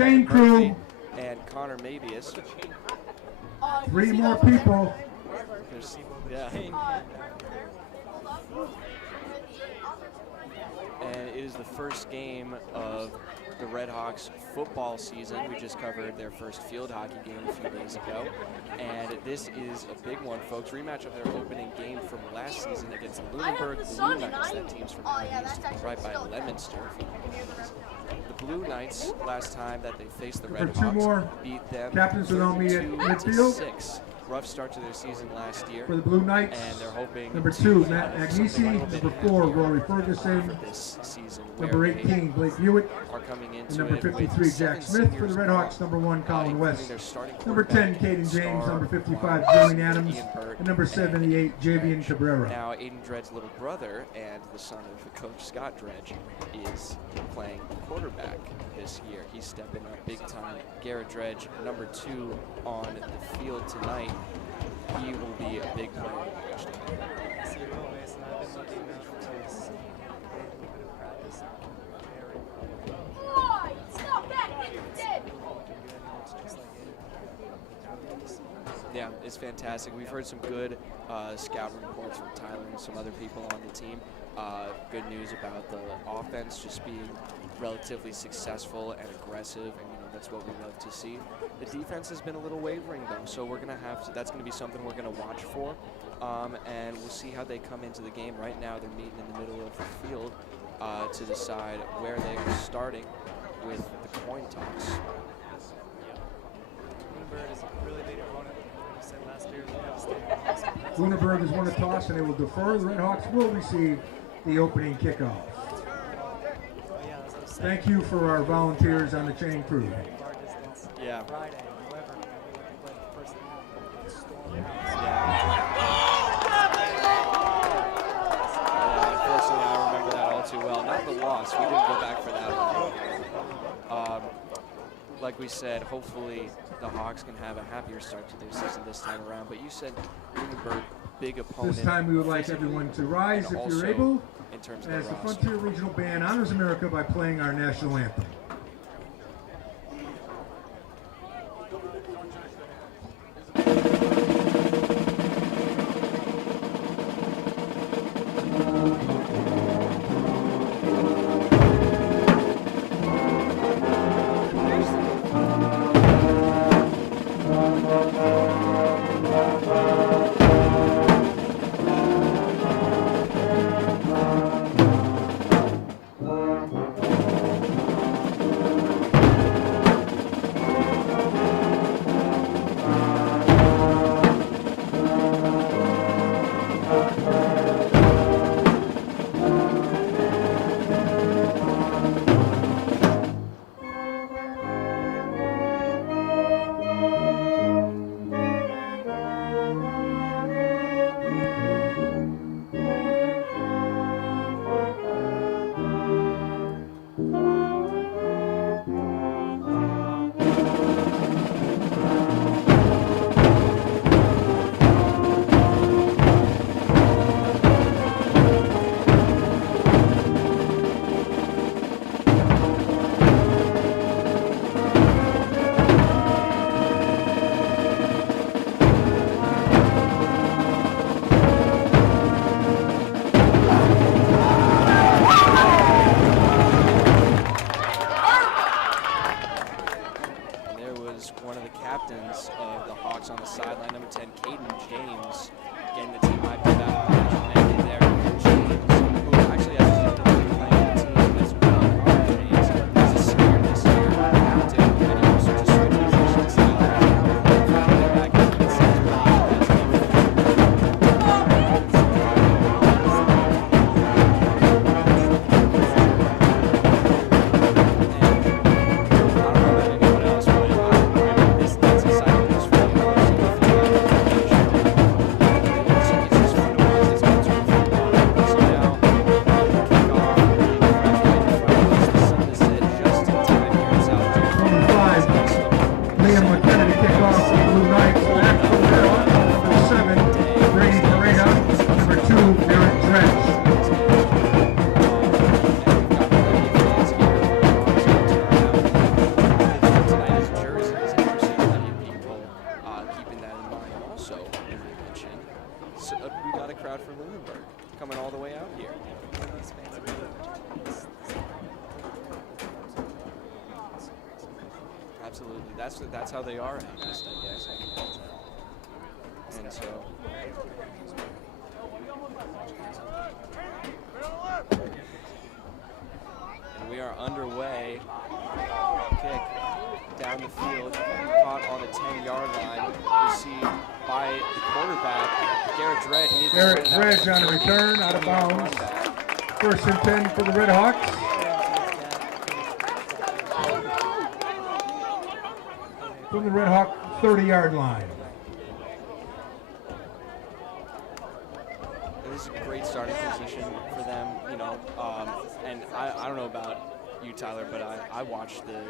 chain crew. And Connor Mabius. 3 more people. Yeah. And it is the first game of the Redhawks football season. We just covered their first field hockey game a few days ago. And this is a big one, folks. Rematch of their opening game from last season against the Lunenburg Blue Knights. That team's from right by Leominster. The Blue Knights, last time that they faced the Redhawks, beat them captains without me at midfield. 6. Rough start to their season last year. For the Blue Knights, and they're hoping number 2, Matt Agnesi. Number 4, Rory Ferguson. This season, number 18, Blake Hewitt. Are coming into and number 53, Jack Smith. For the Redhawks, number 1, Colin West. Number 10, Caden James. Number 55, Julian Adams. And number 78, Javian Cabrera. Now, Aiden Dredge's little brother and the son of Coach Scott Dredge is playing quarterback this year. He's stepping up big time. Garrett Dredge, number 2 on the field tonight. He will be a big player. Yeah, it's fantastic. We've heard some good scout reports from Tyler and some other people on the team. Good news about the offense just being relatively successful and aggressive, and that's what we love to see. The defense has been a little wavering though, so we're gonna have to. That's gonna be something we're gonna watch for, and we'll see how they come into the game. Right now, they're meeting in the middle of the field to decide where they are starting with the coin toss. Lunenburg is a really big opponent. Like I said last year, Lunenburg has won a toss, and they will defer. The Redhawks will receive the opening kickoff. Thank you for our volunteers on the chain crew. Yeah. Unfortunately, I remember that all too well. Not the loss. We didn't go back for that one. Like we said, hopefully the Hawks can have a happier start to their season this time around. But you said Lunenburg, big opponent. This time we would like everyone to rise if you're able, in terms of as the Frontier Regional Band honors America by playing our national anthem. we got a crowd for Lunenburg coming all the way out here. Absolutely, that's how they are out east, I guess. And so. And we are underway. Kick down the field, caught on the 10-yard line. We see by the quarterback, Garrett Dredge. Garrett Dredge on a return, out of bounds. 1st and 10 for the Red Hawks. From the Red Hawk 30-yard line. This is a great starting position for them, you know. And I don't know about you, Tyler, but I watched the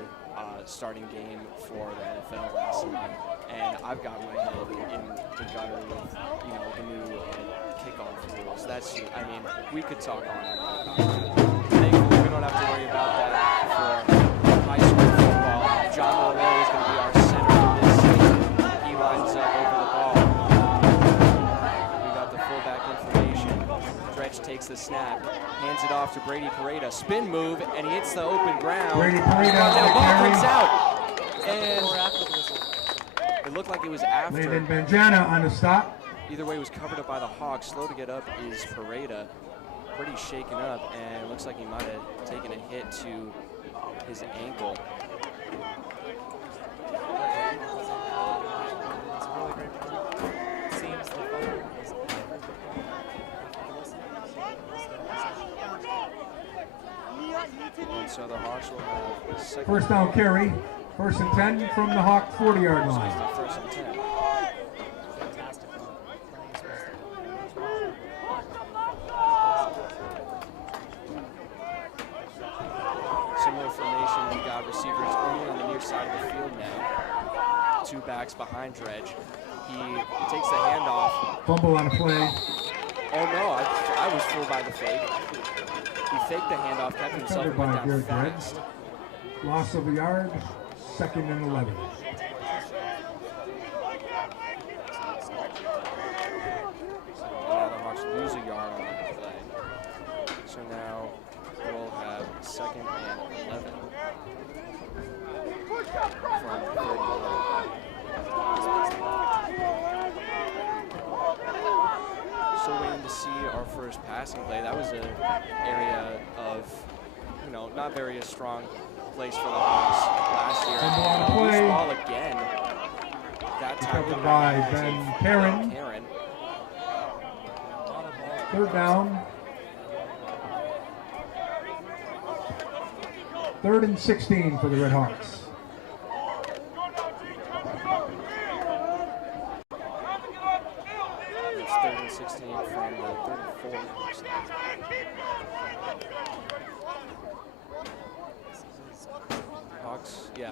starting game for the NFL last night, and I've got my head in the gutter with, you know, the new kickoff rules. I mean, we could talk on it. Thankfully, we don't have to worry about that for high school football. John Morello is going to be our center for this season. He lines up over the ball. We got the fullback information. Dredge takes the snap, hands it off to Brady Pareda. Spin move, and he hits the open ground. Brady Pareda. The ball comes out. And it looked like it was after. Landon Benjana on the stop. Either way, it was covered up by the Hawks. Slow to get up is Pareda. Pretty shaken up, and it looks like he might have taken a hit to his ankle. It's a really great run. It seems the phone is And so the Hawks will have a second. 1st down carry. 1st and 10 from the Hawk 40-yard line. 1st and 10. fantastic run. Similar formation, we got receivers only on the near side of the field now. 2 backs behind Dredge. He takes the handoff. Fumble on a play. Oh no, I was fooled by the fake. He faked the handoff, kept himself, and went down Garrett fast. Dredge. Loss of a yard. 2nd and 11. Now the Hawks lose a yard on that play. So now we'll have 2nd and 11 from 30. Still waiting to see our first passing play. That was an area of, you know, not very strong place for the Hawks last year. Play. Loose ball again. That time Covered by Ben Karen. 3rd down. 3rd and 16 for the Red Hawks. It's 3rd and 16 from the 34.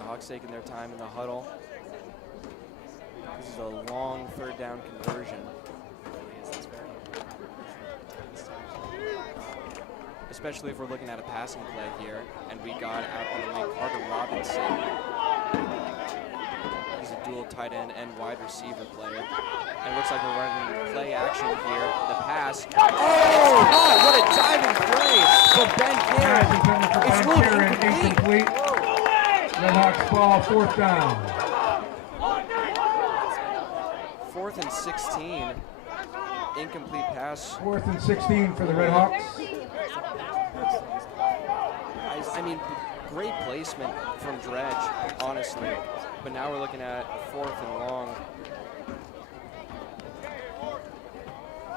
Hawks taking their time in the huddle. This is a long 3rd down conversion. Especially if we're looking at a passing play here, and we got out on the wing Carter Robinson. He's a dual tight end and wide receiver player. And it looks like we're running play action here. The pass. Oh, God, what a diving play for Ben Karen. It's moving incomplete. Red Hawks ball, 4th down. 4th and 16. Incomplete pass. 4th and 16 for the Red Hawks. I mean, great placement from Dredge, honestly. But now we're looking at 4th and long.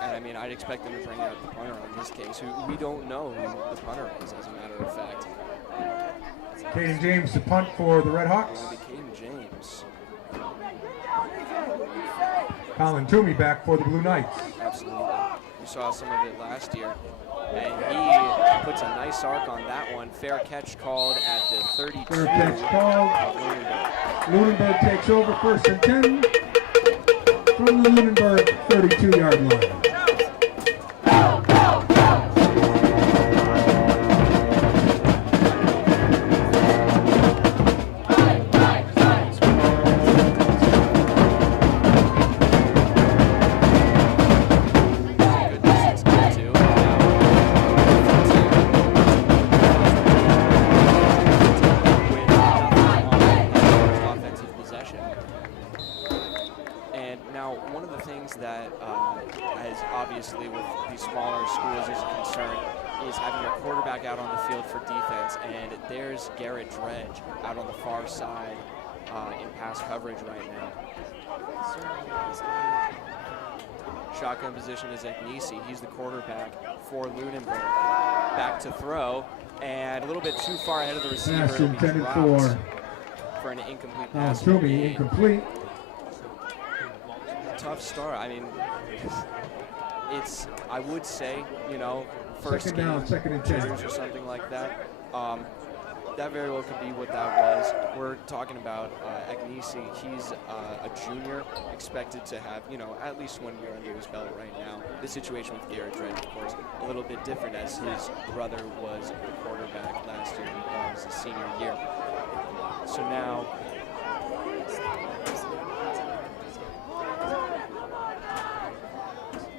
And I mean, I'd expect them to bring out the punter in this case, who we don't know who the punter is, as a matter of fact. Caden James to punt for the Red Hawks. Caden James. Colin Toomey back for the Blue Knights. Absolutely. We saw some of it last year. And he puts a nice arc on that one. Fair catch called at the 32. Fair catch called. Lunenburg takes over 1st and 10 from the Lunenburg 32-yard line. Now, one of the things that as obviously with these smaller schools is a concern is having your quarterback out on the field for defense, and there's Garrett Dredge out on the far side in pass coverage right now. Shotgun position is Agnesi. He's the quarterback for Lunenburg. Back to throw, and a little bit too far ahead of the receiver. Pass intended for an incomplete pass. Incomplete. Tough start. I mean, it's, I would say, you know, first second down, second and 10 or something like that. That very well could be what that was. We're talking about Agnesi. He's a junior, expected to have, you know, at least 1 year under his belt right now. The situation with Garrett Dredge, of course, a little bit different as his brother was the quarterback last year. It was his senior year. So now,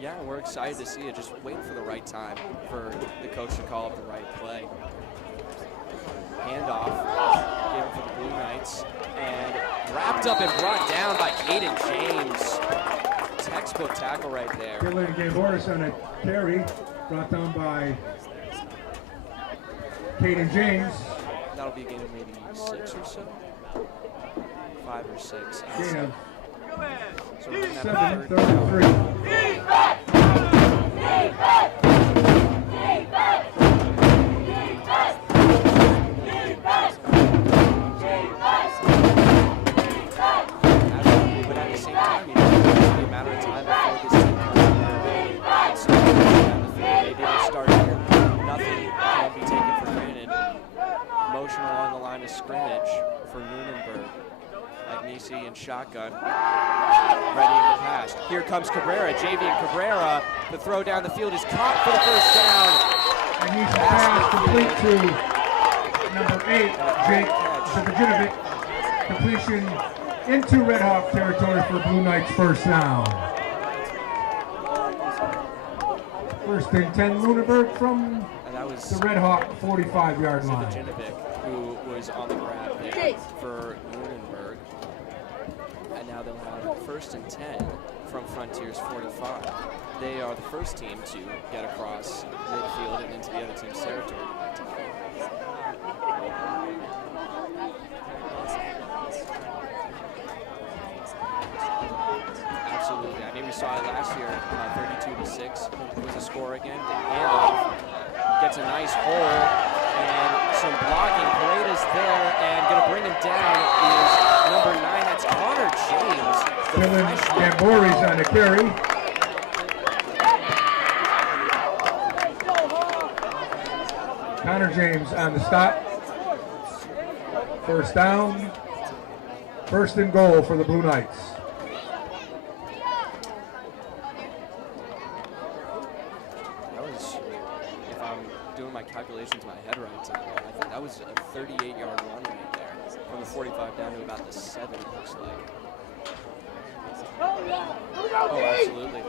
yeah, we're excited to see it. Just waiting for the right time for the coach to call up the right play. Handoff, given for the Blue Knights, and wrapped up and brought down by Caden James. Textbook tackle right there. Dylan Gamboris on a carry, brought down by Caden James. That'll be a gain of maybe 6 or so, 5 or 6. Gain of So we're gonna have 7:33. But at the same time, you know, it's only a matter of time before this team comes in and starts down the field. They didn't start here. Nothing can be taken for granted. Motion along the line of scrimmage for Lunenburg. Agnesi in shotgun, ready in the pass. Here comes Cabrera, Javian Cabrera. The throw down the field is caught for the first down. Agnesi pass complete to number 8, Jake Zivajinovic. Completion into Red Hawk territory for Blue Knights first down. First and 10 Lunenburg from the Red Hawk 45-yard line. Zivajinovic, who was on the grab there for Lunenburg. And now they'll have first and 10 from Frontiers 45. They are the first team to get across midfield and into the other team's territory. Absolutely. I mean, we saw it last year, 32-6 was the score again. Handoff gets a nice hole and some blocking. Paredes there, and going to bring him down is number 9. That's Connor James. Dylan Gamboris on the carry. Connor James on the stop. First down. First and goal for the Blue Knights. That was, if I'm doing my calculations in my head right, I think that was a 38-yard run right there. From the 45 down to about the 7, it looks like. Oh, absolutely.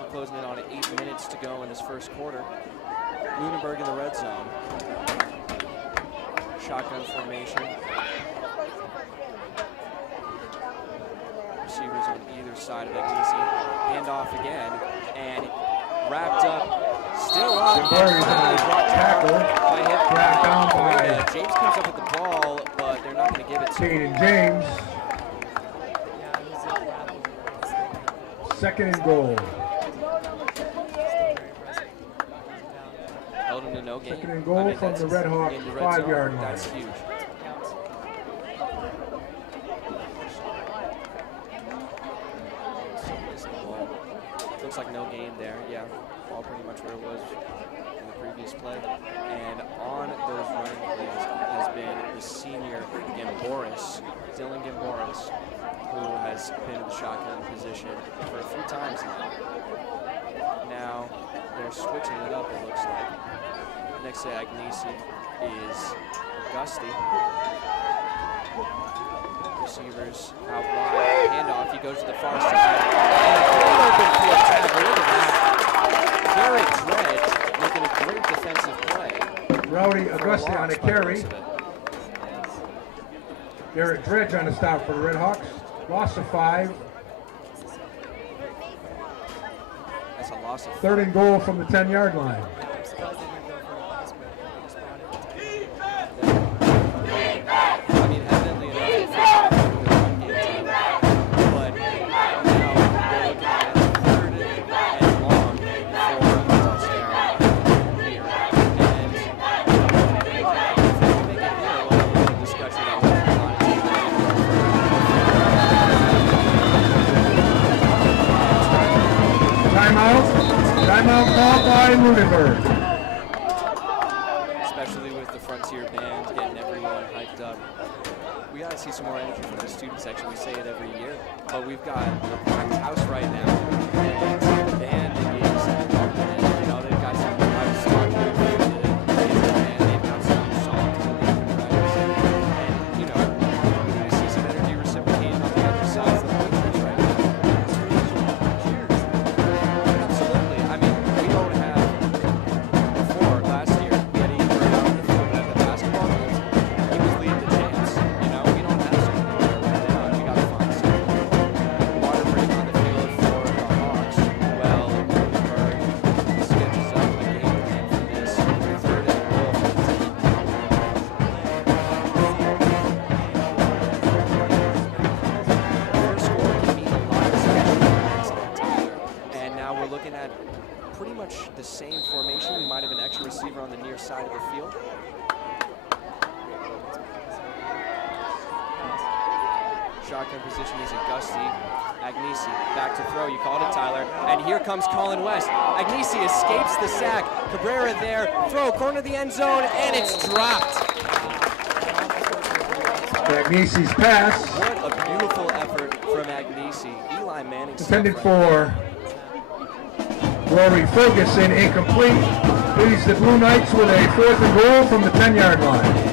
We're closing in on 8 minutes to go in this first quarter. Lunenburg in the red zone. Shotgun formation. Receivers on either side of Agnesi. Handoff again, and wrapped up, still up. Tackle. Brought down by James comes up with the ball, but they're not going to give it to Caden James. Second and goal. Held him to no gain. Second and goal from the Red Hawk 5-yard line. That's huge. Looks like no gain there. Yeah, ball pretty much where it was in the previous play. And on those running plays has been the senior Gamboris, Dylan Gamboris, who has been in the shotgun position for a few times now. Now they're switching it up, it looks like. Next to Agnesi is Augusti. Receivers out wide. Handoff, he goes to the far side. And a great open field tackle. Look at that. Garrett Dredge making a great defensive play. Rowdy Augusti on a carry. Garrett Dredge on the stop for the Red Hawks. Loss of 5. a loss of 3rd and goal from the 10-yard line. I'm surprised they didn't go for a pass, but they responded. I mean, evidently enough, the first half of the run game, but now we're looking at 3rd and long for a touchdown here. And if they can make it here, we'll have a little discussion about whether or not it's Timeout called by Lunenburg. especially with the Frontier band getting everyone hyped up. We gotta see some more energy from the student section. We say it every year, but we've got the packed house right now, and the band is, you know, they've got some. I was talking to the band. They've got some songs that they can write, and you know, we're gonna see some energy reciprocated on the other sides of the bleachers right now. Absolutely. I mean, we don't have. Before last year, we had Ian Bird out in the field at the basketball games. He was leading the chants. You know, we don't have something there right now, and we got to find some water break on the field for the Hawks. Well, Lunenburg sketches up a game plan for this 3rd and goal for the team. First score can mean a lot of special moments on Tyler, and now we're looking at pretty much the same formation. We might have an extra receiver on the near side of the field. Shotgun position is Augusti. Agnesi back to throw. You called it, Tyler. And here comes Colin West. Agnesi escapes the sack. Cabrera there. Throw, corner of the end zone, and it's dropped. Agnesi's pass What a beautiful effort from Agnesi. Eli Manning. intended for Rory Ferguson, incomplete. Leads the Blue Knights with a 4th and goal from the 10-yard line.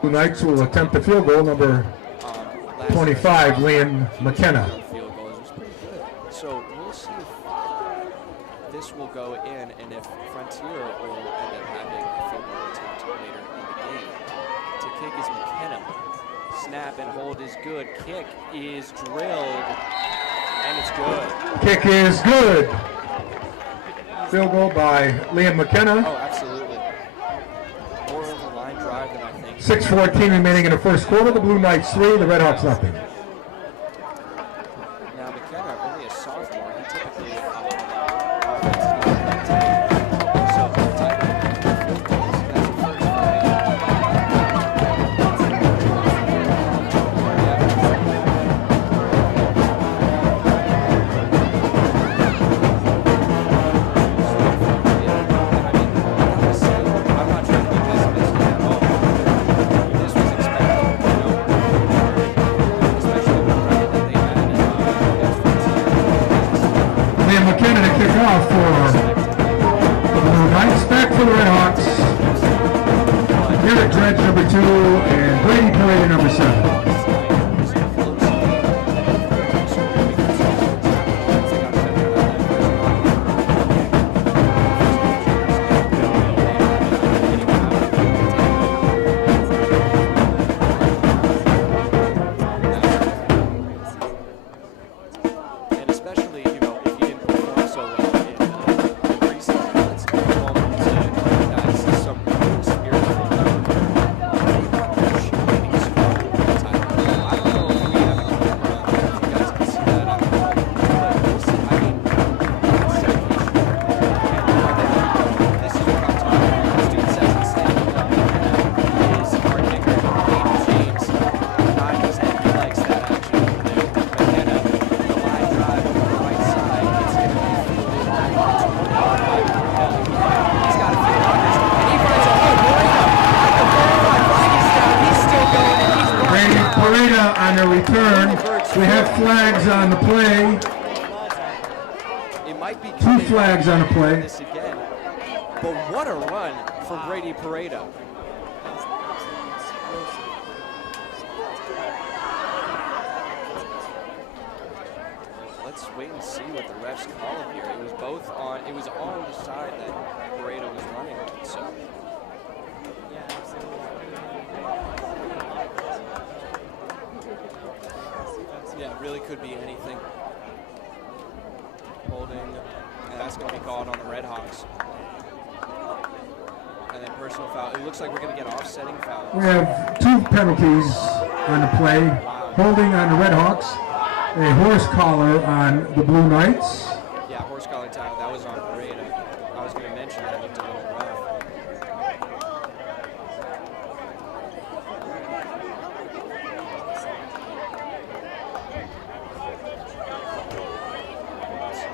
Blue Knights will attempt the field goal, number 25, Liam McKenna. Field goal was pretty good. So we'll see if this will go in and if Frontier will end up having a field goal attempt later in the game. To kick is McKenna. Snap and hold is good. Kick is drilled, and it's good. Kick is good. Field goal by Liam McKenna. Oh, absolutely. More of a line drive than I think. 6:14 remaining in the first quarter. The Blue Knights 3, the Red Hawks nothing. Now McKenna, only a sophomore, he typically offensive line. So field goals, that's the first I'm not trying to be pessimistic at all. This was expected, you know, especially with the record that they had against Frontier. Liam McKenna to kick off for the Blue Knights. Back for the Red Hawks. Garrett Dredge, number 2, and Brady Parade, number 7. And especially, you know, if you didn't perform so well in the preseason, that's a moment to see some spirit from them. They got their shooting squad time. I don't know if we have a camera, if you guys can see that. I don't know. But this, I mean, that's dedication right there. And this is what I'm talking about. Student section standing up is our kicker, Aiden James. Nod his head. He likes that action over there. McKenna, the line drive on the right side. It's going to be fielded at the 20-yard line. He's got a few runners, and he finds a hole. Moreno at the 45. Flag is down. He's still going, and he's Brady running. Parade on the return. We have flags on the play. It might be 2 flags on the play. this again, but what a run from Brady Pareto. Let's wait and see what the refs call here. It was on the side that Pareto was running on, so really could be anything. Holding, and that's going to be called on the Red Hawks. And then personal foul. It looks like we're going to get offsetting fouls. We have 2 penalties on the play. Holding on the Red Hawks, a horse collar on the Blue Knights. Yeah, horse collar tile. That was on Pareda. I was going to mention that. It looked a little rough.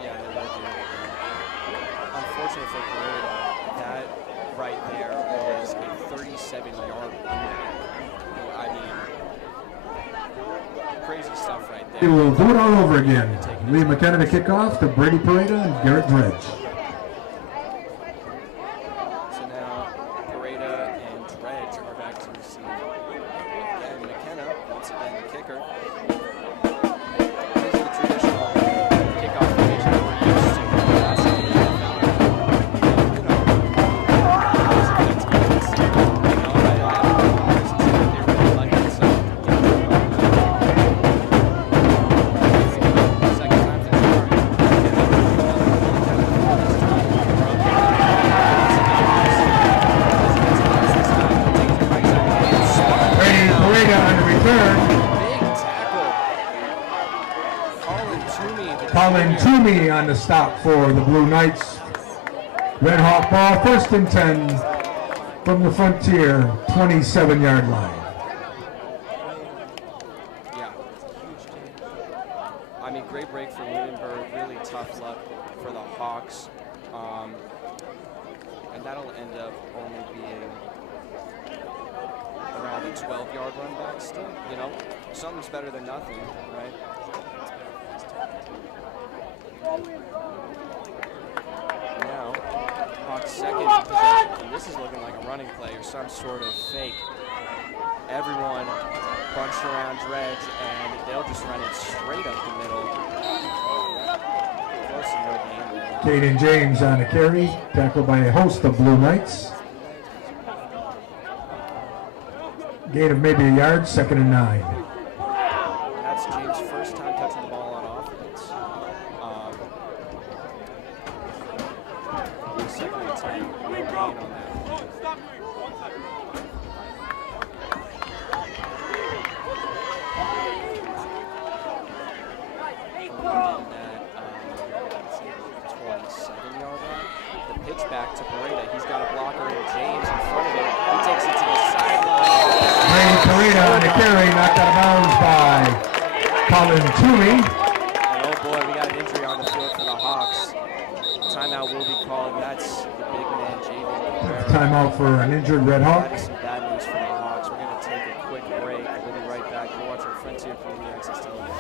Yeah, they will do. Unfortunately for Pareda, that right there was a 37-yard penalty. I mean, crazy stuff right there. We will do it all over again. Liam McKenna to kick off to Brady Pareda and Garrett Dredge. So now Pareda and Dredge are back to receive. Again, McKenna, once again, the kicker. This is the traditional kickoff formation that we're used to. That's the Colin Toomey on the stop for the Blue Knights. Red Hawk ball, 1st and 10 from the Frontier 27-yard line. Yeah. I mean, great break for Lunenburg. Really tough luck for the Hawks. And that'll end up only being around a 12-yard run back still. You know, something's better than nothing, right? Now, Hawks' second possession, and this is looking like a running play or some sort of fake. Everyone bunched around Dredge, and they'll just run it straight up the middle. Close to no game there. Caden James on the carry, tackled by a host of Blue Knights. Gain of maybe a yard, 2nd and 9. That's James' first time touching the ball on offense. 2nd and 10, no gain on that. Pitch back to Pareda. He's got a blocker in James in front of him. He takes it to the sideline. Brady Pareda on the carry, knocked out of bounds by Colin Toomey. And oh boy, we got an injury on the field for the Hawks. Timeout will be called. That's the big man, Jaden. Timeout for an injured Red Hawk. That is some bad news for the Hawks. We're going to take a quick break. We'll be right back. You're watching Frontier Community Access Television.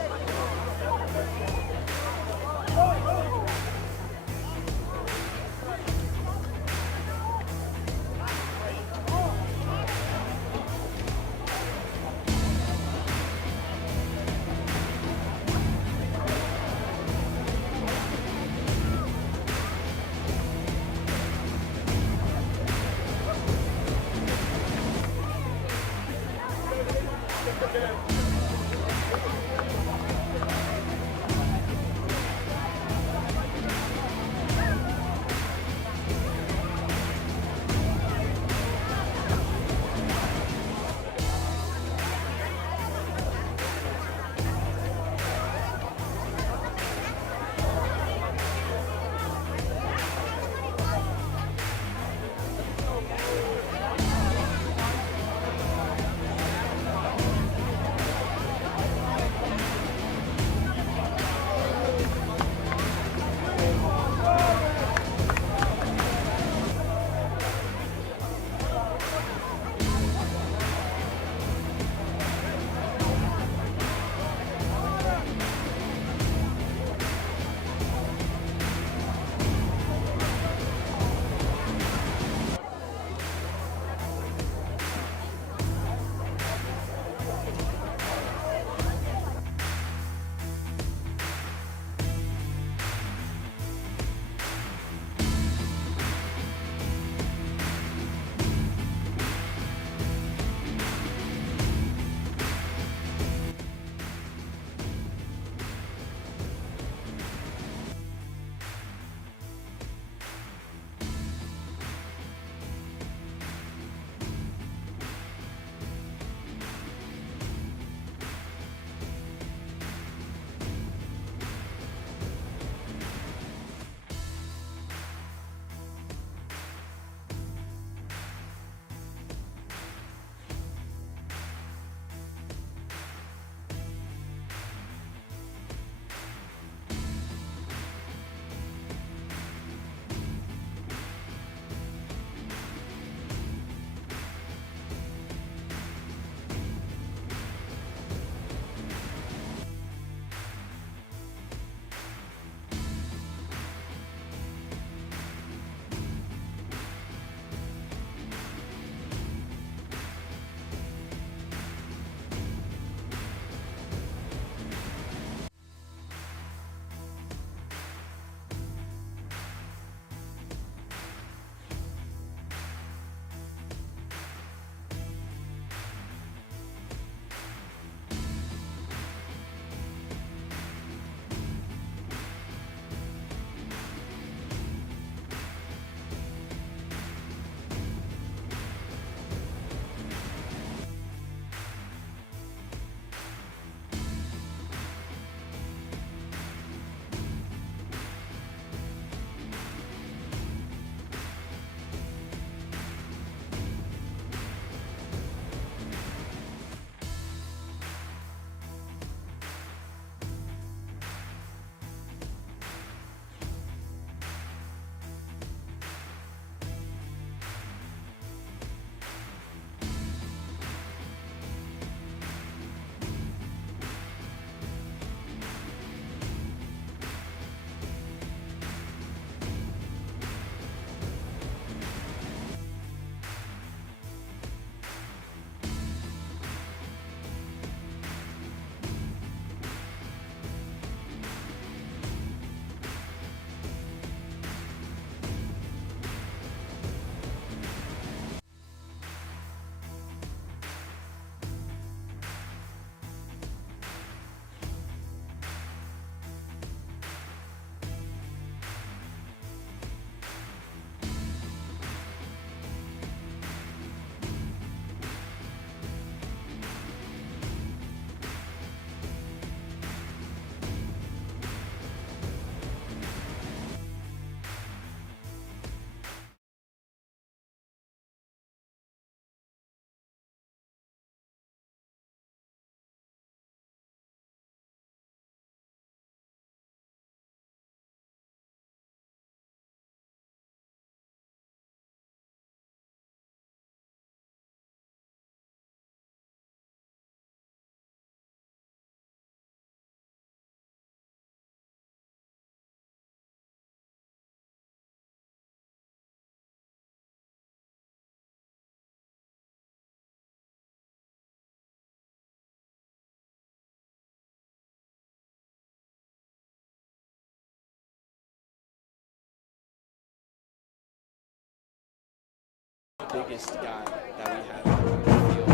biggest guy that we have on the field.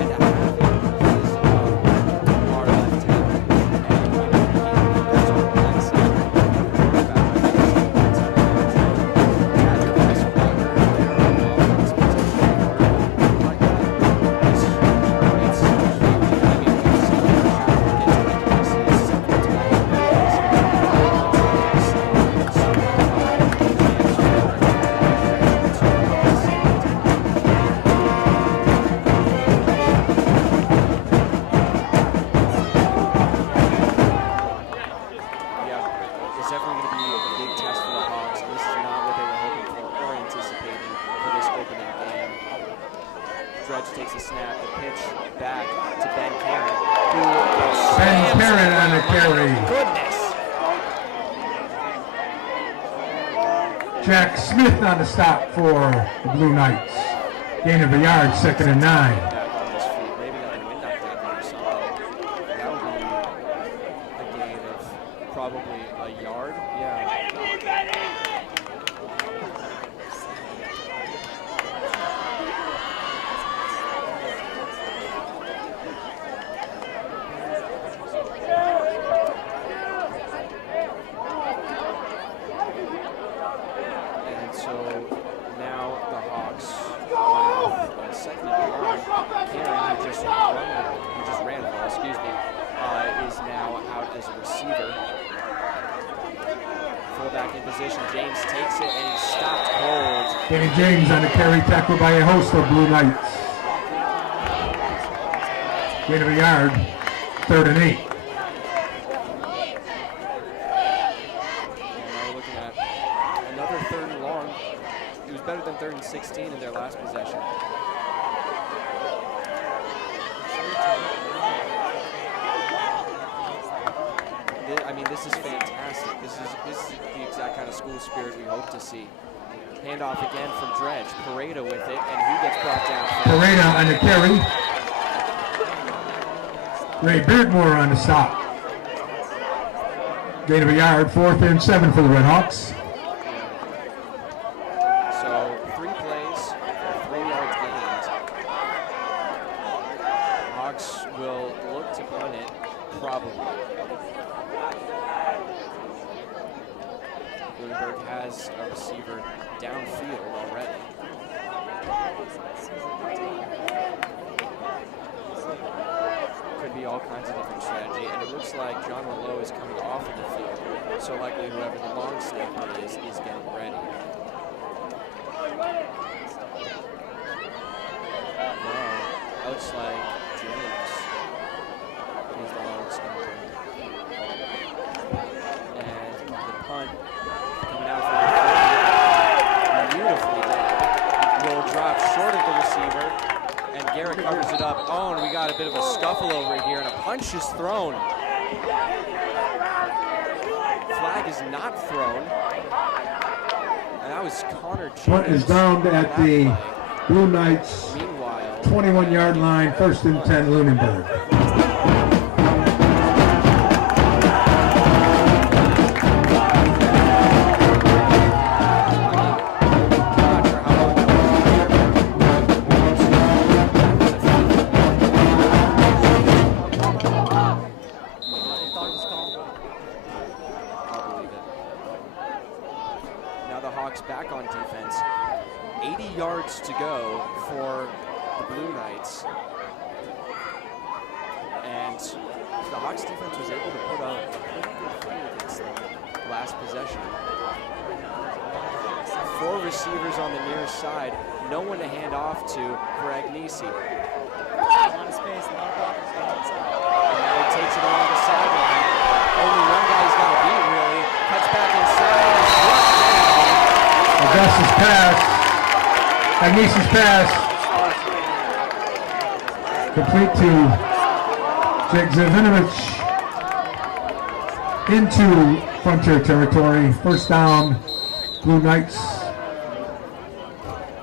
And to have him as our left tackle, and that's what I said about my takes a snap, the pitch back to Ben Karen, who Ben Karen on the carry. Goodness. Jack Smith on the stop for the Blue Knights. Gain of a yard, 2nd and 9. Back on his feet. Maybe got a wind knocked out or something. That would be a gain of probably a yard. Yeah. Is now out as a receiver. Fullback in position. James takes it and he's stopped cold. Danny James on the carry, tackled by a host of Blue Knights. Gain of a yard, 3rd and 8. And now we're looking at another 3rd and long. It was better than 3rd and 16 in their last possession. I mean, this is fantastic. This is the exact kind of school spirit we hope to see. Handoff again from Dredge. Pareda with it, and he gets brought down. Pareda on the carry. Ray Beardmore on the stop. Gain of a yard, 4th and 7 for the Redhawks. So 3 plays, 3 yards gained. Hawks will look to punt it, probably. Lunenburg has a receiver downfield already. Could be all kinds of different strategy, and it looks like John Rouleau is coming off of the field, so likely whoever the long snapper is getting ready. That looks like James is the long snapper. And the punt coming out for the 30. Beautifully done. Will drop short of the receiver, and Garrett covers it up. Oh, and we got a bit of a scuffle over here, and a punch is thrown. Flag is not thrown. And that was Connor James. Punt is down at the Blue Knights' 21-yard line, 1st and 10, Lunenburg. Back on defense, 80 yards to go for the Blue Knights, and the Hawks defense was able to put up a pretty good fight against them last possession. 4 receivers on the near side, no one to hand off to for Agnesi. And now he takes it along the sideline. Only one guy's got to beat, really. Cuts back inside. Augustus pass. Agnesi's pass. Complete to Jake Zavinovich into Frontier territory. 1st down, Blue Knights.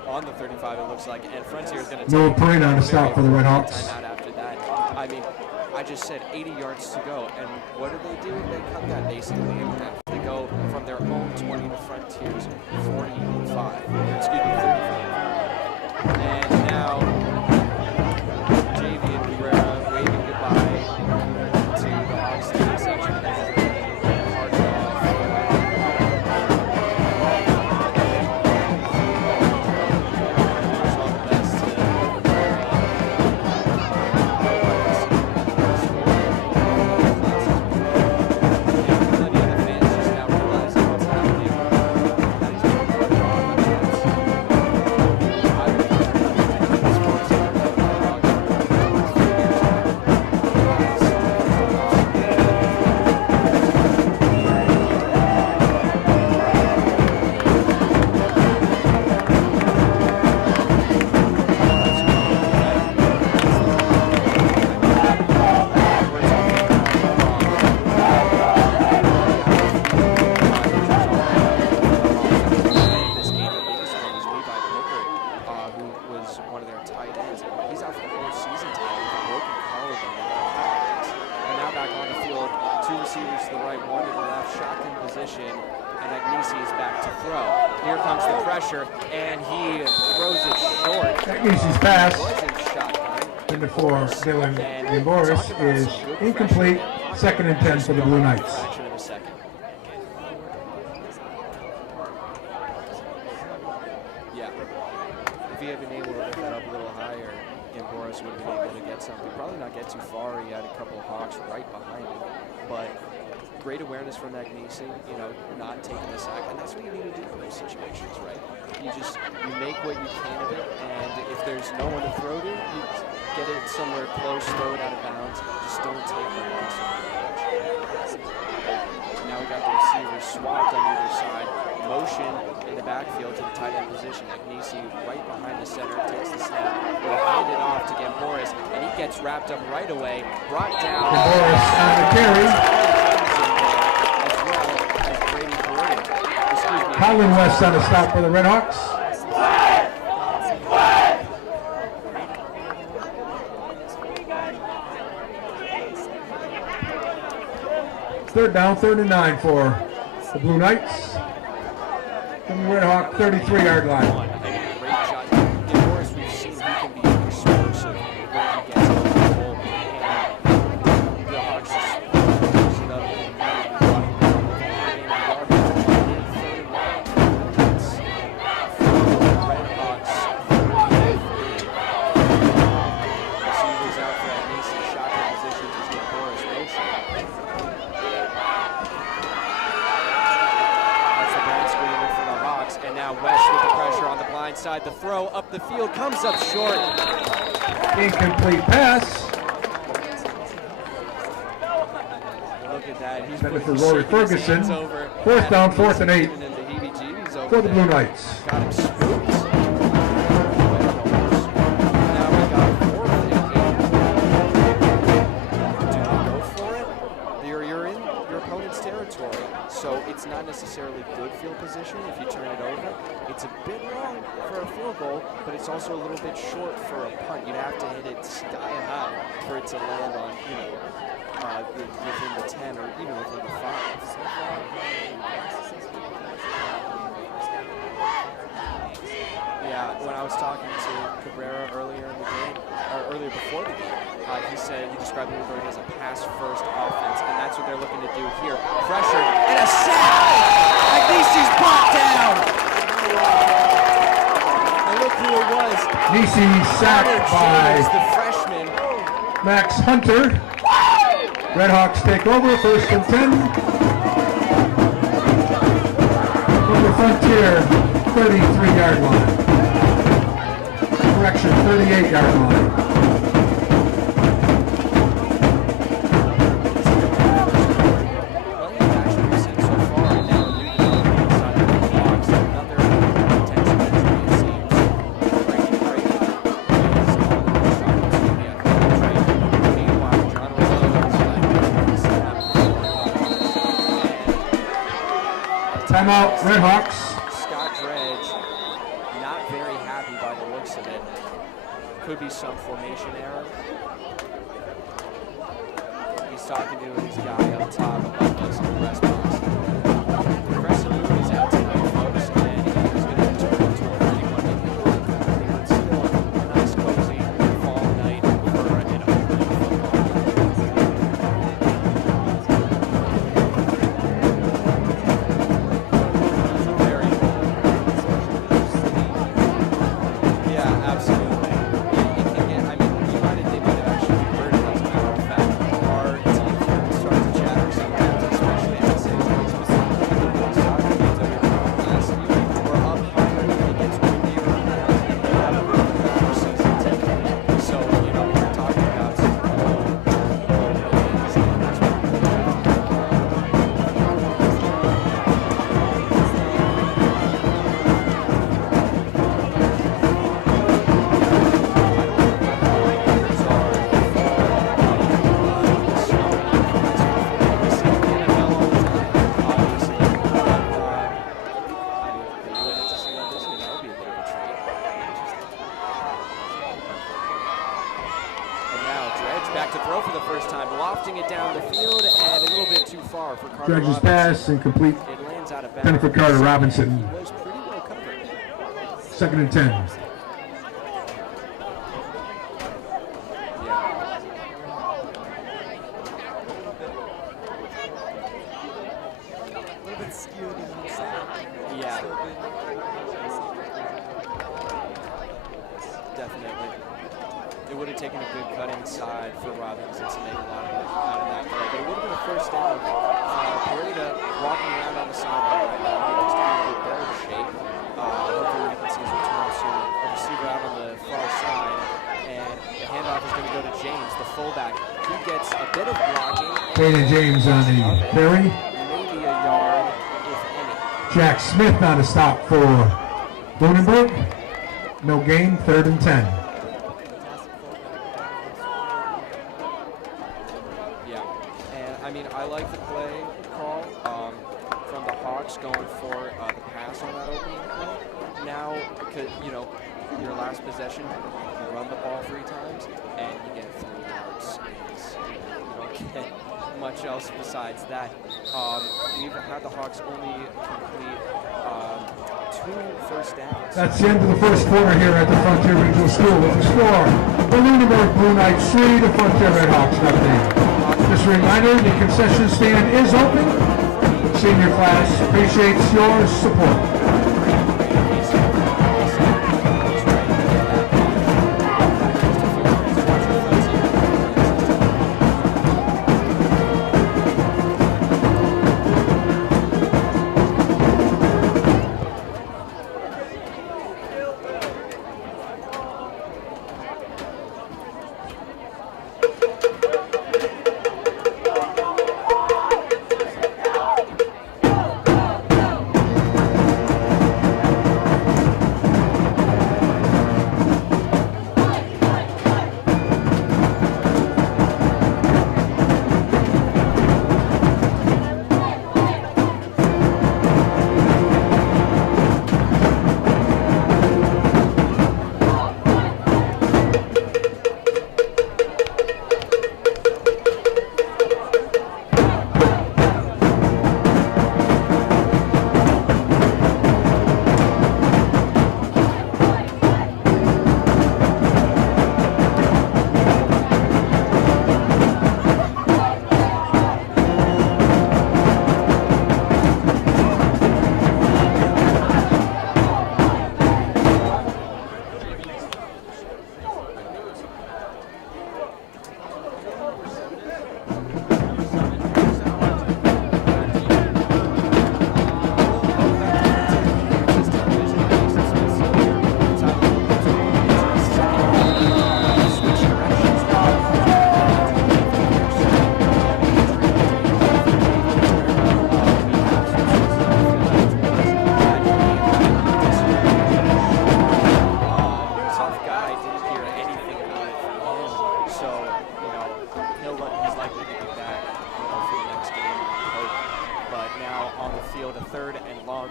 On the 35, it looks like, and Frontier is going to No parade on the stop for the Redhawks. After that, I mean, I just said 80 yards to go, and what do? They cut that basically in half. They go from their own 20 to Frontier's 45. Excuse me, 35. position, and Agnesi is back to throw. Here comes the pressure, and he throws it short. Agnesi's pass Wasn't shotgun. into for Dylan Boris is incomplete. 2nd and 10 for the Blue Knights. Fraction of a second. Yeah. If he had been able to lift that up a little higher, Boris would have been able to get something. Probably not get too far. He had a couple of Hawks right behind him. But great awareness from Agnesi, you know, not taking the sack. And that's what you need to do in those situations, right? You make what you can of it. And if there's no one to throw to, you get it somewhere close, throw it out of bounds. Just don't take the loss of the pitch. Now we got the receivers swapped on either side. Motion in the backfield to the tight end position. Agnesi right behind the center, takes the snap, will hand it off to get Boris, and he gets wrapped up right away, brought down. Boris on the carry. As well as Brady Gordon. Excuse me. Colin West on the stop for the Redhawks. Third down, 3rd and 9 for the Blue Knights. From the Redhawk 33-yard line. Great shot. Boris, we've seen he can be explosive when he gets out of the hole. And the Hawks just close it up and brought him down with Redhawks. Receivers out for Agnesi. Shotgun position to get Boris motion. And now West with the pressure on the blind side. The throw up the field comes up short. Incomplete pass. Look at that. He's That was putting for Rory shaking his Ferguson. hands over. 4th down, 4th and 8 And the heebie-jeebies over for the Blue there. Knights. Got him spooked. Now we got 4th and 8. Do they go for it? You're in your opponent's territory. So it's not necessarily good field position if you turn it over. It's a bit long for a field goal, but it's also a little bit short for a punt. You'd have to hit it sky high for it to land on, you know, within the 10 or even within the 5. Yeah, when I was talking to Cabrera earlier in the game, or earlier before the game, he said he described Lunenburg as a pass-first offense, and that's what they're looking to do here. Pressure and a sack! Agnesi's brought down! And look who it was. Agnesi sacked by the freshman. Max Hunter. Redhawks take over, 1st and 10. From the Frontier 33-yard line. Correction, 38-yard line. Timeout, Redhawks. Scott Dredge, not very happy by the looks of it. Could be some formation error. He's talking to his guy up top about what's in the press box. The press move is out tonight, folks, and he's going to turn into a pretty one. It's still a nice, cozy fall night for an opening Lofting it down the field and a little bit too far for Carter Dredge's Robinson. pass incomplete. It hands out of bounds. Jennifer Carter Robinson. He was pretty well covered. 2nd and 10. Yeah. A little bit skewed to one side. Yeah. Still good. Definitely. It would have taken a good cut inside for Robinson to make a lot of out of that play, but it would have been a first down. Pareda walking around on the sideline right now. He looks to be in a better shape. Hopefully we can see his return soon. A receiver out on the far side, and the handoff is going to go to James, the fullback. He gets a bit of blocking. Dana James on the carry. Maybe a yard, if any. Jack Smith on a stop for Lunenburg. No gain, 3rd and 10. Yeah, and I mean, I like the play call from the Hawks going for the pass on that opening play. Now, because, you know, your last possession, you run the ball 3 times, and you get 3 yards. And you don't get much else besides that. We've had the Hawks only complete 2 first downs. That's the end of the first quarter here at the Frontier Regional School with the score. The Lunenburg Blue Knights 3, the Frontier Red Hawks nothing. Just a reminder, the concession stand is open. Senior class appreciates your support.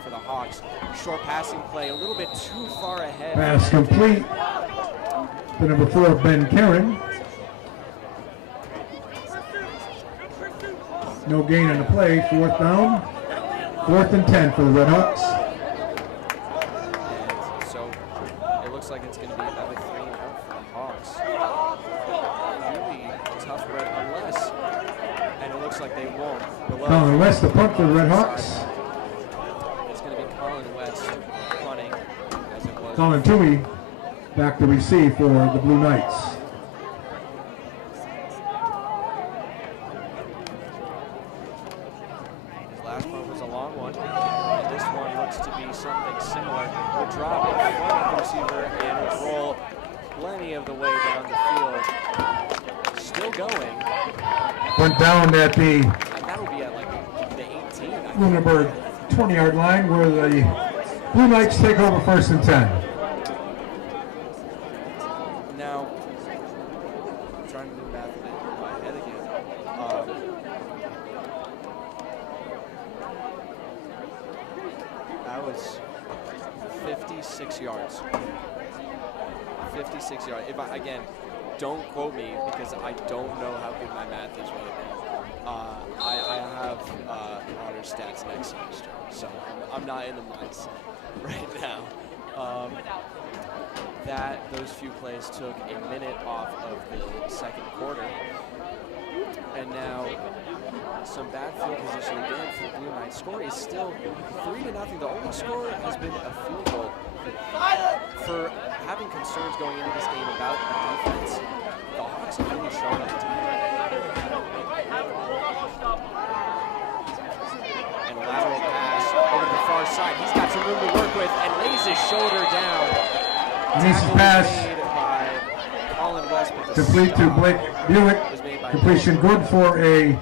for the Hawks. Short passing play, a little bit too far ahead. Pass complete to number 4, Ben Karen. No gain on the play, 4th down. 4th and 10 for the Red Hawks. And so it looks like it's going to be another 3 and out for the Hawks. Really tough red unless, and it looks like they won't. Colin West, the punt for the Red Hawks. It's going to be Colin West punting, as it was. Colin Toomey back to receive for the Blue Knights. His last punt was a long one, and this one looks to be something similar. We'll drop in front of the receiver and roll plenty of the way down the field. Still going. Went down at the And that'll be at like the 18. I think. Lunenburg 20-yard line where the Blue Knights take over 1st and 10. Now, I'm trying to do math in my head again. That was 56 yards. 56 yards. If I, again, don't quote me because I don't know how good my math is right now. I have honor stats next semester, so I'm not in the mindset right now. Those few plays took a minute off of the second quarter, and now some bad field position again for the Blue Knights. Score is still 3-0. The only score has been a field goal. For having concerns going into this game about the defense, the Hawks have really shown it. And a lateral pass over the far side. He's got some room to work with and lays his shoulder down. Nice pass. Complete to Blake Buick. Completion good for a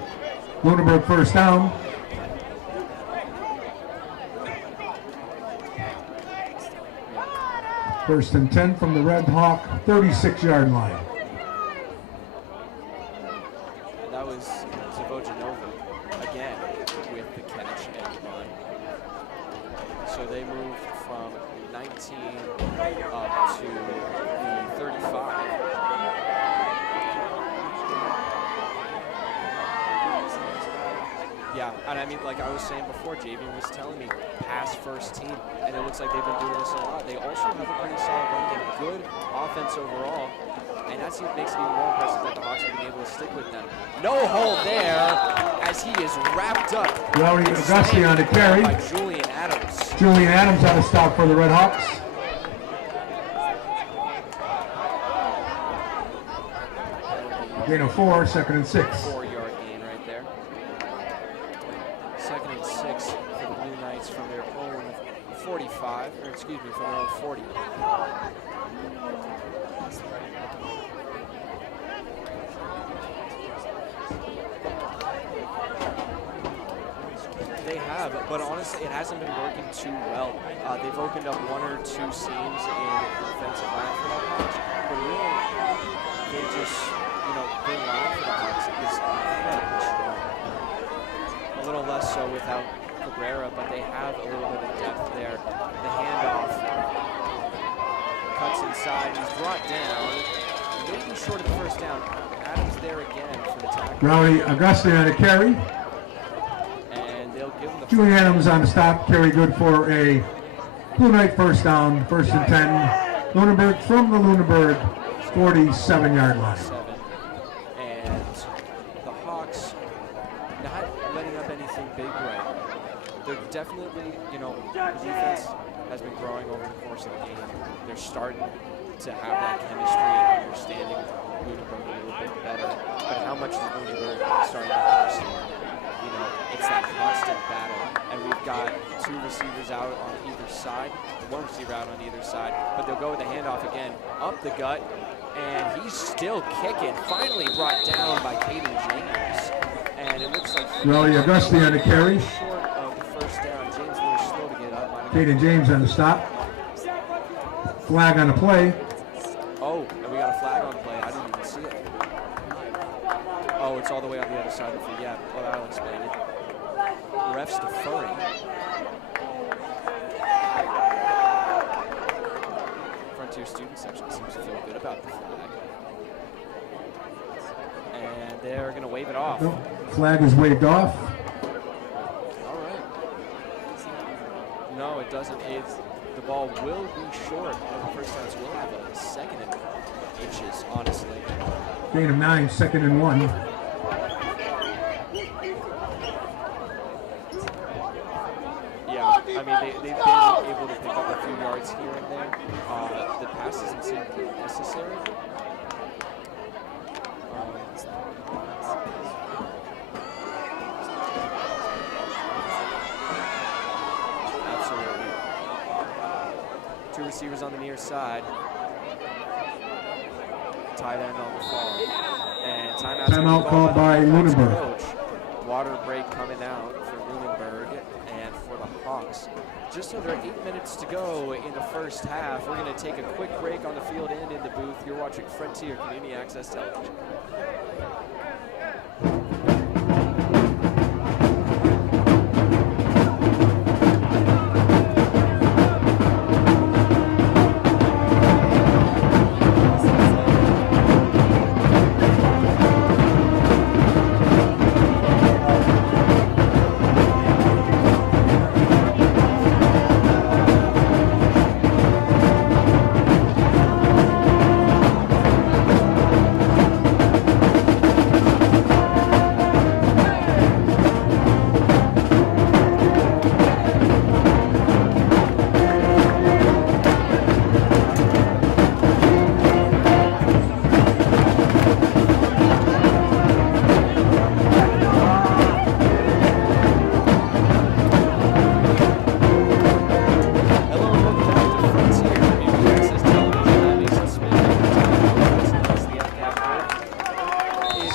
Lunenburg first down. First and 10 from the Red Hawk 36-yard line. And that was Zavojanova again with the catch and run. So they moved from 19 up to the 35. Yeah, and I mean, like I was saying before, Javian was telling me, pass first team, and it looks like they've been doing this a lot. They also have a pretty solid run game, good offense overall, and that makes it even more impressive that the Hawks have been able to stick with them. No hole there, as he is wrapped up. Larry Augusti on the carry. By Julian Adams. Julian Adams on a stop for the Red Hawks. Gain of 4, 2nd and 6. 4-yard gain right there. 2nd and 6 for the Blue Knights from their own 45, or excuse me, from their own 40. They have, but honestly, it hasn't been working too well. They've opened up 1 or 2 seams in offensive line for the Hawks, but really, they just, their line for the Hawks is incredibly strong. A little less so without Cabrera, but they have a little bit of depth there. The handoff cuts inside, he's brought down, maybe short of the first down. Adams there again for the tackle. Rowdy Augusti on a carry. Julian Adams on the stop, carry good for a Blue Knight first down, 1st and 10. Lunenburg from the Lunenburg 47-yard line. And the Hawks not letting up anything big right. They're definitely, the defense has been growing over the course of the game. They're starting to have that chemistry and understanding Lunenburg a little bit better. But how much is Lunenburg starting to understand? It's that constant battle, and we've got 2 receivers out on either side, 1 receiver out on either side, but they'll go with the handoff again, up the gut, and he's still kicking, finally brought down by Caden James, and it looks like Rowdy Augusti on the carry. Short of the first down. James a little slow to get up. Caden James on the stop. Flag on the play. Oh, and we got a flag on the play. I didn't even see it. Oh, it's all the way on the other side of the field. Yeah, well, that'll explain it. Refs deferring. Frontier student section seems to feel good about the flag. And they're going to wave it off. No, flag is waved off. All right. No, it doesn't. The ball will be short of the first down. So we'll have a 2nd and inches, honestly. Gain of 9, 2nd and 1. I mean, they've been able to pick up a few yards here and there. The pass doesn't seem necessary. Absolutely. 2 receivers on the near side. Tight end on the far. And timeout called by Lunenburg. Water break coming out for Lunenburg and for the Hawks. Just under 8 minutes to go in the first half. We're going to take a quick break on the field and in the booth. You're watching Frontier Community Access Television.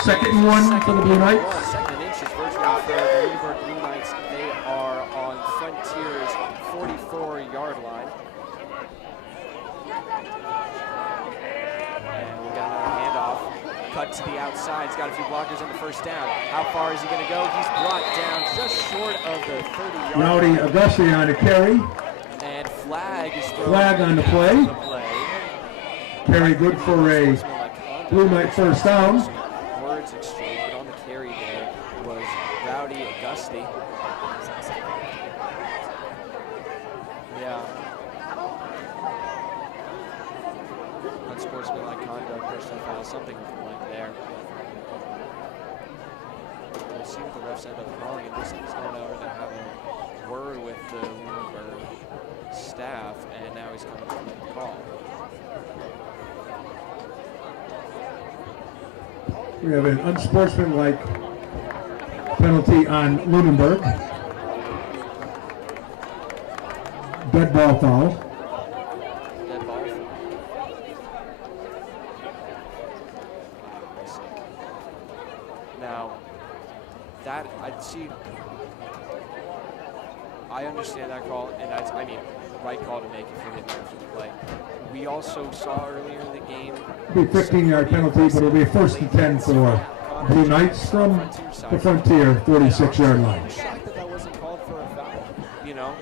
Second and 1 for the Blue Knights. Second and inches virtually for the Lunenburg Blue Knights. They are on Frontier's 44-yard line. And we got another handoff. Cut to the outside. He's got a few blockers on the first down. How far is he going to go? He's brought down just short of the 30-yard line. Rowdy Auguste on the carry. And flag is thrown. Flag on the play. Carry good for a Blue Knight first down. Words exchanged, but on the carry there was Rowdy Auguste. Yeah. Unsportsmanlike conduct, personal foul, something like there. We'll see what the refs end up calling. It looks like he's going over to have a word with the Lunenburg staff, and now he's coming to make the call. We have an unsportsmanlike penalty on Lunenburg. Dead ball foul. Dead ball. Now, that I'd see. I understand that call, and that's, I mean, right call to make if you're hitting after the play. We also saw earlier in the game. It'll be a 15-yard penalty, but it'll be a 1st and 10 for Blue Knights from the Frontier 46-yard line. I'm shocked that that wasn't called for a foul. You know,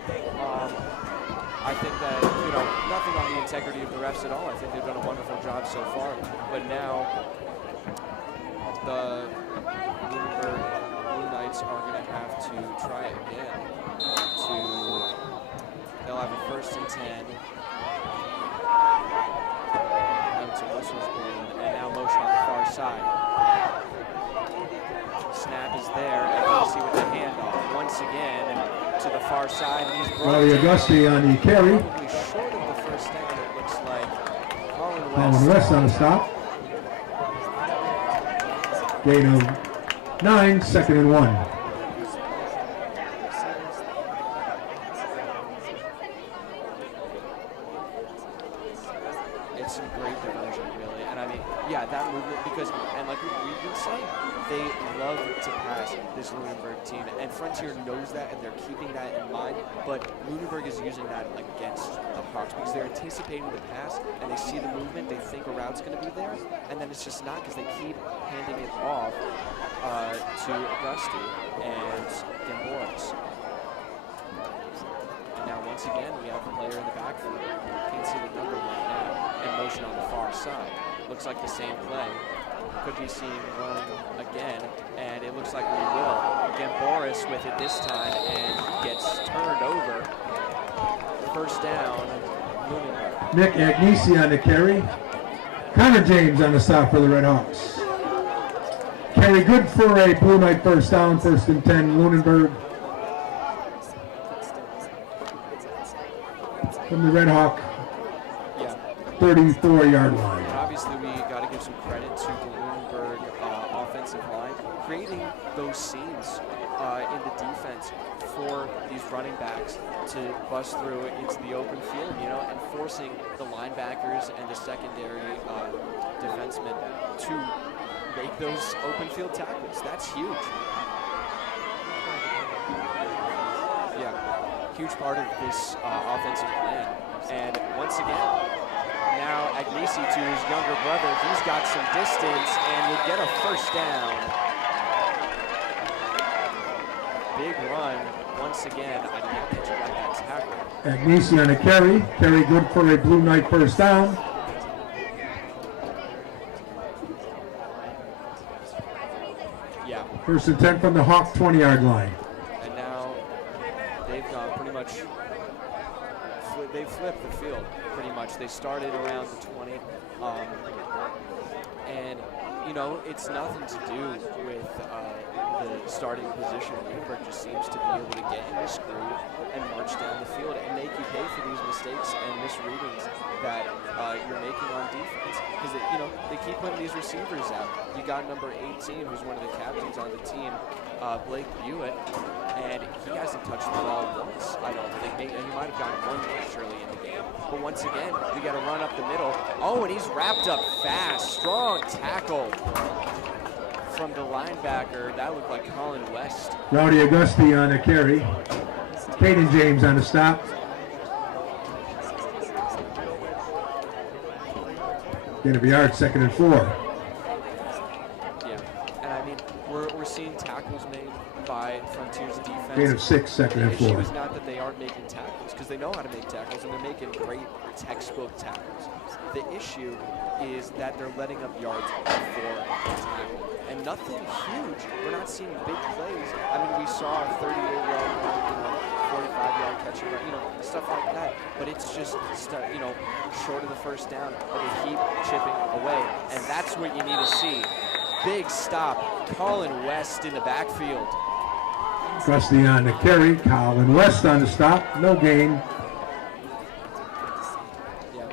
I think that, you know, nothing on the integrity of the refs at all. I think they've done a wonderful job so far. But now the Lunenburg Blue Knights are going to have to try again. They'll have a 1st and 10. Whistles blown, and now motion on the far side. Snap is there, and we'll see with the handoff once again to the far side. And he's Rowdy Auguste on the carry. Probably short of the first down, it looks like. Colin West on the stop. Gain of 9, 2nd and 1. It's some great diversion, really. And I mean, yeah, that movement, because, and like we've been saying, they love to pass, this Lunenburg team. And Frontier knows that, and they're keeping that in mind. But Lunenburg is using that against the Hawks because they're anticipating the pass, and they see the movement, they think a route's going to be there, and then it's just not because they keep handing it off to Auguste and Gamboris. And now, once again, we have a player in the backfield. Can't see the number right now. And motion on the far side. Looks like the same play. Could be seen running again, and it looks like we will. Gamboris with it this time, and he gets turned over. First down, Lunenburg. Nick Agnesi on the carry. Connor James on the stop for the Red Hawks. Carry good for a Blue Knight first down, 1st and 10, Lunenburg. From the Red Hawk 34-yard line. Obviously, we got to give some credit to the Lunenburg offensive line, creating those seams in the defense for these running backs to bust through into the open field, you know, and forcing the linebackers and the secondary defensemen to make those open field tackles. That's huge. Yeah, huge part of this offensive plan. And once again, now Agnesi to his younger brother. He's got some distance and will get a first down. Big run once again. I did not think you got that tackle. Agnesi on a carry. Carry good for a Blue Knight first down. Yeah. 1st and 10 from the Hawk 20-yard line. And now they've gone pretty much. They flipped the field pretty much. They started around the 20, and you know, it's nothing to do with the starting position. Lunenburg just seems to be able to get in the screw and march down the field and make you pay for these mistakes and misreadings that you're making on defense. Because you know, they keep putting these receivers out. You got number 18, who's one of the captains on the team, Blake Hewitt, and he hasn't touched the ball once, I don't think. He might have gotten one catch early in the game. But once again, we got to run up the middle. Oh, and he's wrapped up fast. Strong tackle from the linebacker. That looked like Colin West. Rowdy Augusti on the carry. Caden James on the stop. Gain of yards, 2nd and 4. Yeah, and I mean, we're seeing tackles made by Frontier's defense. Gain of 6, 2nd and 4. The issue is not that they aren't making tackles, because they know how to make tackles, and they're making great textbook tackles. The issue is that they're letting up yards before the tackle. And nothing huge. We're not seeing big plays. I mean, we saw a 38-yard run, 45-yard catch, stuff like that. But it's just, short of the first down. But they keep chipping away. And that's what you need to see. Big stop. Colin West in the backfield. Augusti on the carry. Colin West on the stop. No gain.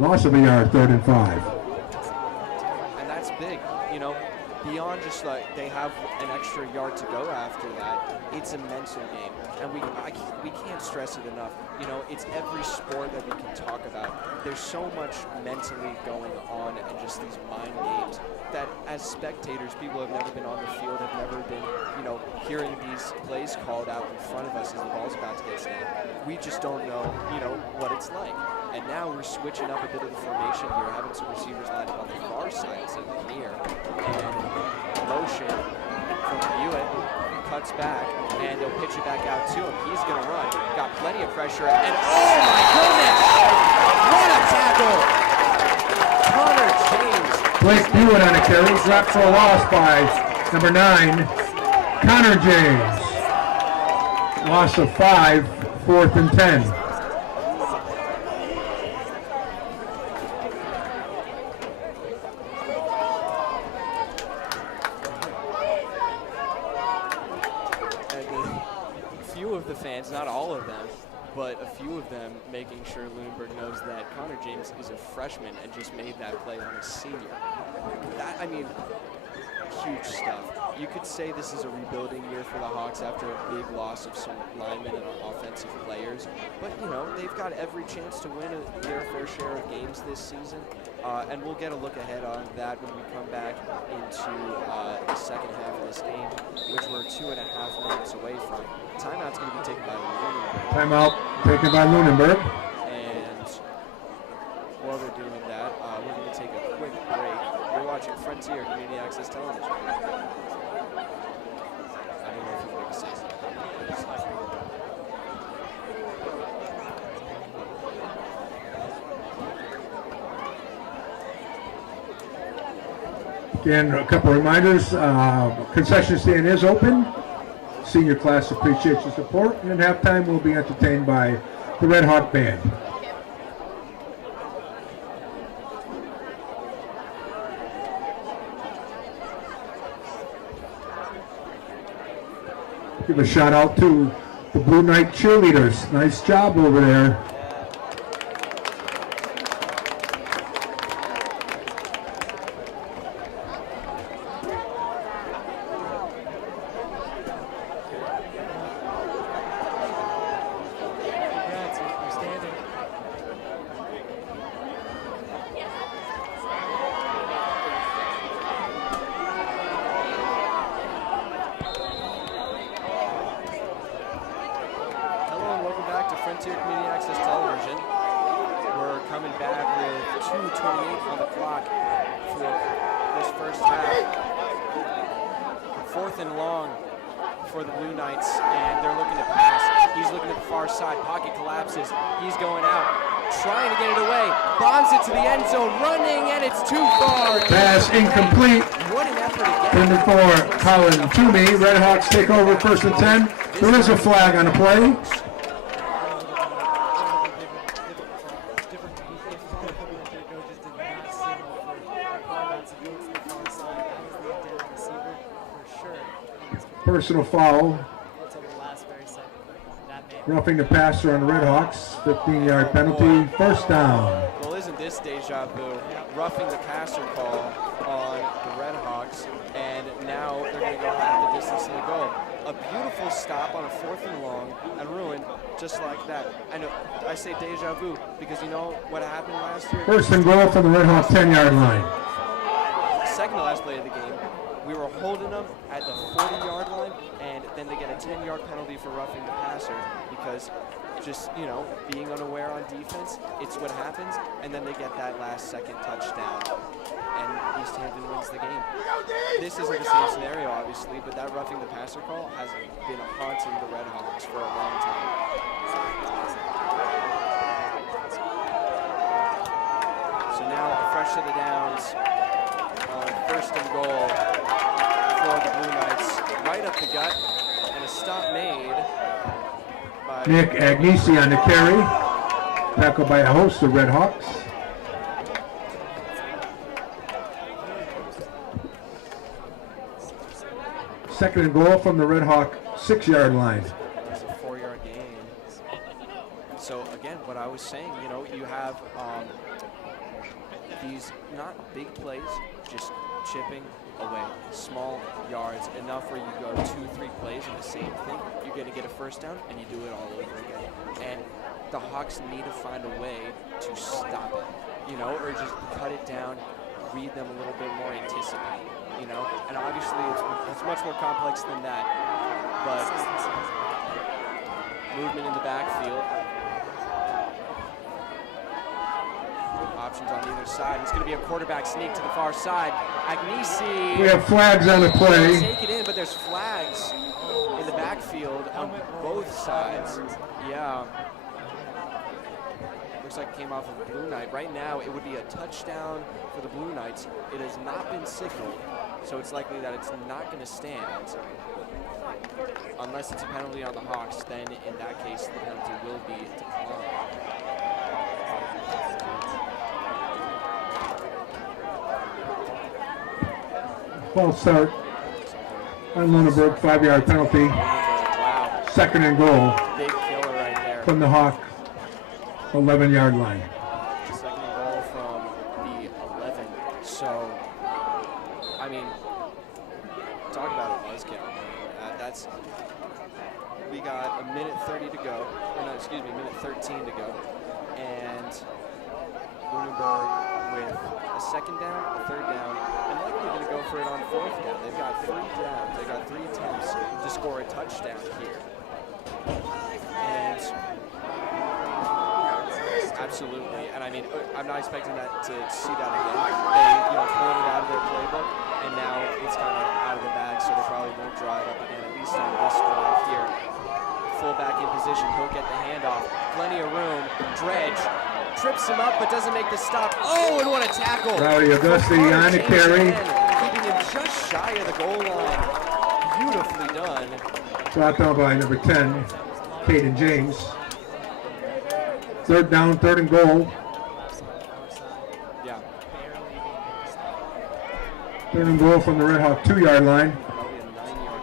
Loss of a yard, 3rd and 5. And that's big, beyond just like they have an extra yard to go after that, it's a mental game. And we can't stress it enough. It's every sport that we can talk about. There's so much mentally going on and just these mind games that as spectators, people have never been on the field, have never been, hearing these plays called out in front of us as the ball's about to get snapped. We just don't know, what it's like. And now we're switching up a bit of the formation here, having some receivers lined up on the far side instead of near. And motion from Hewitt, cuts back, and they'll pitch it back out to him. He's going to run. Got plenty of pressure, and oh my goodness! What a tackle! Connor James. Blake Hewitt on a carry, dropped for a loss by number 9, Connor James. Loss of 5, 4th and 10. Not all of them, but a few of them making sure Lunenburg knows that Connor James is a freshman and just made that play on a senior. Huge stuff. You could say this is a rebuilding year for the Hawks after a big loss of some linemen and offensive players, but they've got every chance to win their fair share of games this season, and we'll get a look ahead on that when we come back into the second half of this game, which we're 2.5 minutes away from. Timeout's going to be taken by Lunenburg. Timeout taken by Lunenburg. And while they're doing that, we're going to take a quick break. You're watching Frontier Community Access Television. I don't know if you want to say something. Again, a couple reminders. Concession stand is open. Senior class appreciates your support, and at halftime we'll be entertained by the Red Hawk Band. Give a shout out to the Blue Knight cheerleaders. Nice job over there. Frontier Community Access Television. We're coming back with 2:28 on the clock for this first half. 4th and long for the Blue Knights, and they're looking to pass. He's looking at the far side. Pocket collapses. He's going out, trying to get it away. Bombs it to the end zone, running, and it's too far. Pass incomplete. What an effort again. Intended for Colin Toomey. Red Hawks take over 1st and 10. There is a flag on the play. Personal foul. Roughing the passer on the Red Hawks. 15-yard penalty. First down. Well, isn't this deja vu? Roughing the passer call on the Red Hawks, and now they're going to go half the distance in the goal. A beautiful stop on a 4th and long and ruined just like that. I know I say deja vu because you know what happened last year? First and goal from the Red Hawk 10-yard line. Second to last play of the game. we were holding them at the 40-yard line, and then they get a 10-yard penalty for roughing the passer because just, you know, being unaware on defense, it's what happens, and then they get that last-second touchdown, and East Hampton wins the game. This isn't the same scenario, obviously, but that roughing the passer call has been haunting the Red Hawks for a long time. So now a fresh set of downs on 1st and goal for the Blue Knights, right up the gut, and a stop made by Nick Agnesi on the carry. Tackled by a host of Red Hawks. Second and goal from the Red Hawk 6-yard line. It's a 4-yard gain. So again, what I was saying, you know, you have these not big plays, just chipping away, small yards, enough where you go 2-3 plays in the same thing, you're going to get a first down, and you do it all over again. And the Hawks need to find a way to stop it, you know, or just cut it down, read them a little bit more, anticipate, you know. And obviously it's much more complex than that, but movement in the backfield. Options on either side. It's going to be a quarterback sneak to the far side. Agnesi. We have flags on the play. Take it in, but there's flags in the backfield on both sides. Yeah. Looks like it came off of a Blue Knight. Right now, it would be a touchdown for the Blue Knights. It has not been signaled, so it's likely that it's not going to stand. Unless it's a penalty on the Hawks, then in that case, the penalty will be declined. False start on Lunenburg, 5-yard penalty. Wow. Second and goal Big killer right there. from the Hawk 11-yard line. Second and goal from the 11. So, I mean, talk about a buzzkill. That's, we got a minute 30 to go, or no, excuse me, minute 13 to go. And Lunenburg with a second down, a third down, and likely going to go for it on 4th down. They've got 3 downs. They've got 3 attempts to score a touchdown here. And absolutely, and I mean, I'm not expecting that to see that again. They, you know, pulled it out of their playbook, and now it's kind of out of the bag, so they probably won't draw it up again, at least on this drive here. Fullback in position, he'll get the handoff. Plenty of room. Dredge trips him up, but doesn't make the stop. Oh, and what a tackle! Rowdy Auguste on the carry. Keeping him just shy of the goal line. Beautifully done. Brought down by number 10, Caden James. Third down, third and goal. Yeah. Third and goal from the Red Hawk 2-yard line. Probably a 9-yard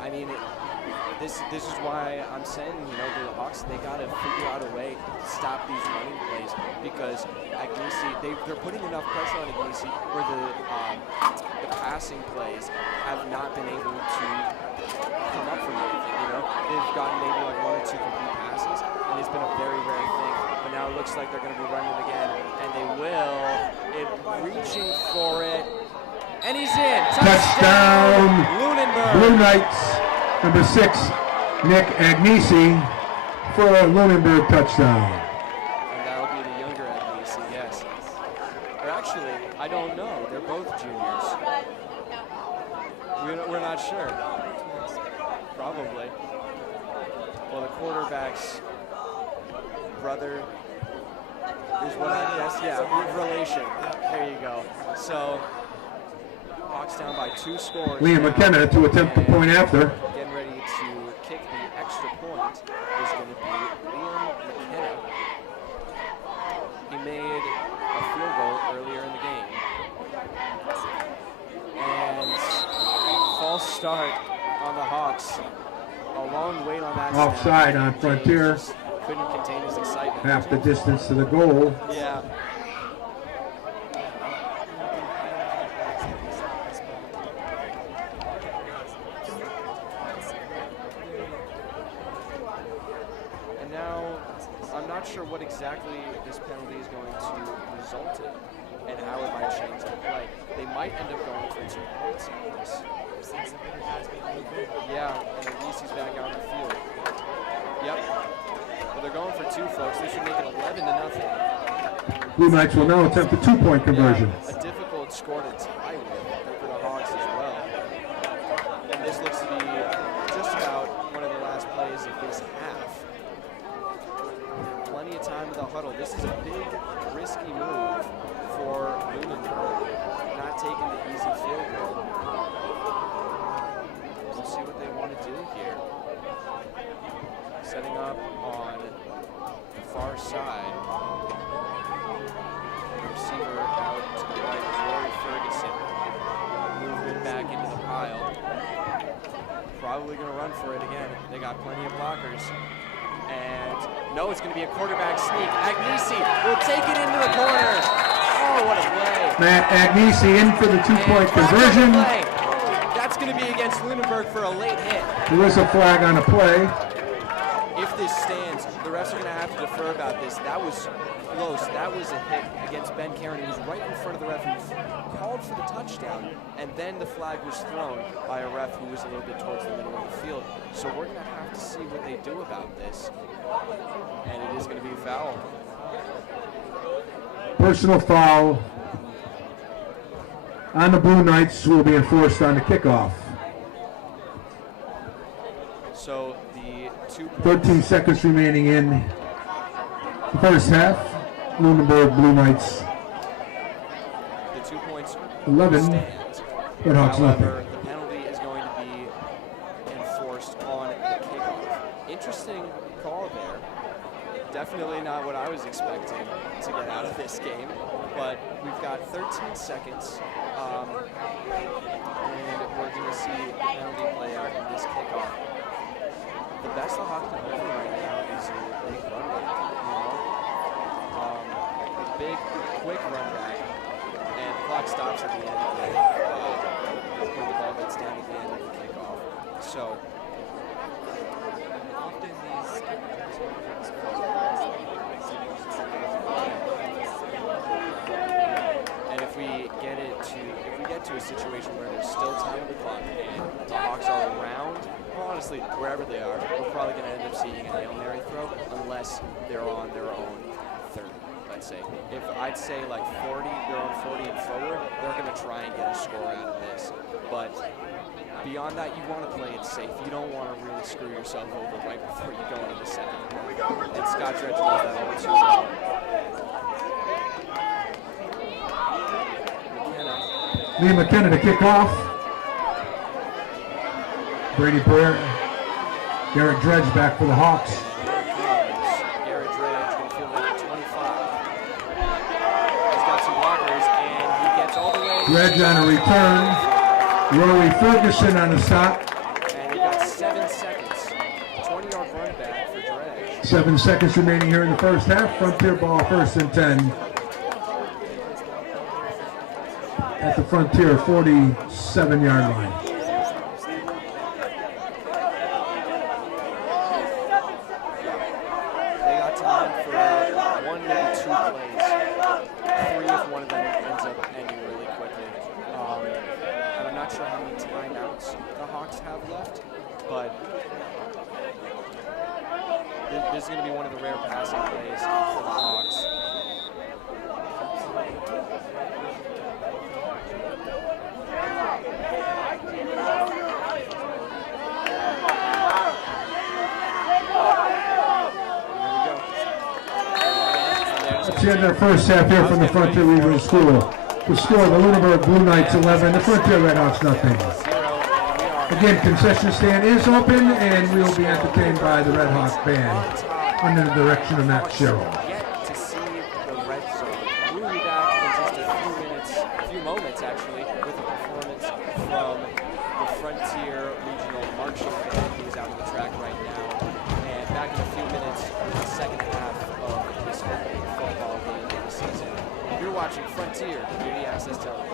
gain. I mean, this is why I'm saying, you know, the Hawks, they got to figure out a way to stop these running plays, because Agnesi, they're putting enough pressure on Agnesi where the passing plays have not been able to come up from anything, you know. They've gotten maybe like 1 or 2 complete passes, and it's been a very rare thing. But now it looks like they're going to be running again, and they will. Reaching for it, and he's in. Touchdown! Lunenburg. Blue Knights, number 6, Nick Agnesi for a Lunenburg touchdown. And that'll be the younger Agnesi, yes. Or actually, I don't know. They're both juniors. We're not sure. Probably. Well, the quarterback's brother is what I guess. Yeah, relation. There you go. So, Hawks down by 2 scores. Liam now. McKenna to attempt the point after. Getting ready to kick the extra point is going to be Liam McKenna. He made a field goal earlier in the game. And false start on the Hawks. A long wait on that. Offside snap. on Frontier. Just couldn't contain his excitement. Half the distance to the goal. Yeah. And now, I'm not sure what exactly this penalty is going to result in. and how it might change the play. They might end up going for 2 points on this. Yeah, and Agnesi's back out in the field. Yep. But they're going for 2, folks. They should make it 11-0. Blue Knights will now attempt a 2-point conversion. Yeah, a difficult score to tie with for the Hawks as well. And this looks to be just about one of the last plays of this half. Plenty of time in the huddle. This is a big, risky move for Lunenburg, not taking the easy field goal. We'll see what they want to do here. Setting up on the far side. The receiver out to the right is Rory Ferguson. Movement back into the pile. Probably going to run for it again. They got plenty of blockers. And no, it's going to be a quarterback sneak. Agnesi will take it into the corner. Oh, what a play. Matt Agnesi in for the 2-point conversion. That's going to be against Lunenburg for a late hit. There is a flag on a play. If this stands, the refs are going to have to defer about this. That was close. That was a hit against Ben Karen. He was right in front of the ref who called for the touchdown, and then the flag was thrown by a ref who was a little bit towards the middle of the field. So we're going to have to see what they do about this. And it is going to be a foul. Personal foul on the Blue Knights will be enforced on the kickoff. So the 13 seconds remaining in the first half. Lunenburg Blue Knights the 2 points 11. stand. Red Hawks However, nothing. the penalty is going to be enforced on the kickoff. Interesting call there. Definitely not what I was expecting to get out of this game, but we've got 13 seconds, and we're going to see the penalty play out in this kickoff. The best the Hawks can offer right now is a big run back, a big, quick run back, and the clock stops at the end of it when the ball gets down at the end of the kickoff. So Often these and if we get to a situation where there's still time on the clock and the Hawks are around, well, honestly, wherever they are, we're probably going to end up seeing a Hail Mary throw unless they're on their own 30, let's say. If I'd say like 40, they're on 40 and forward, they're going to try and get a score out of this. But beyond that, you want to play it safe. You don't want to really screw yourself over right before you go into the second. And Scott Dredge knows that all too well. Liam McKenna to kick off. Brady Blair, Garrett Dredge back for the Hawks. Garrett Dredge going to field at 25. He's got some blockers, and he gets all the way. Dredge on a return. Rory Ferguson on the stop. And he got 7 seconds. 20-yard run back for Dredge. 7 seconds remaining here in the first half. Frontier ball, 1st and 10. At the Frontier 47-yard line. They got time for 1, maybe 2 plays. 3 if one of them ends up ending really quickly. And I'm not sure how many timeouts the Hawks have left, but this is going to be one of the rare passing plays for the Hawks. That's the end of the first half here from the Frontier Regional School. The score, the Lunenburg Blue Knights 11, the Frontier Red Hawks nothing. Again, concession stand is open and we will be entertained by the Red Hawk Band under the direction of Matt Sherrill. Get to see the red zone. We'll be back in just a few moments actually, with a performance from the Frontier Regional Marching Band, who is out on the track right now. And back in a few minutes with the second half of this opening football game of the season. You're watching Frontier Community Access Television.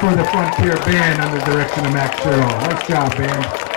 for the Frontier Band under the direction of Max Sherrill. Nice job, band.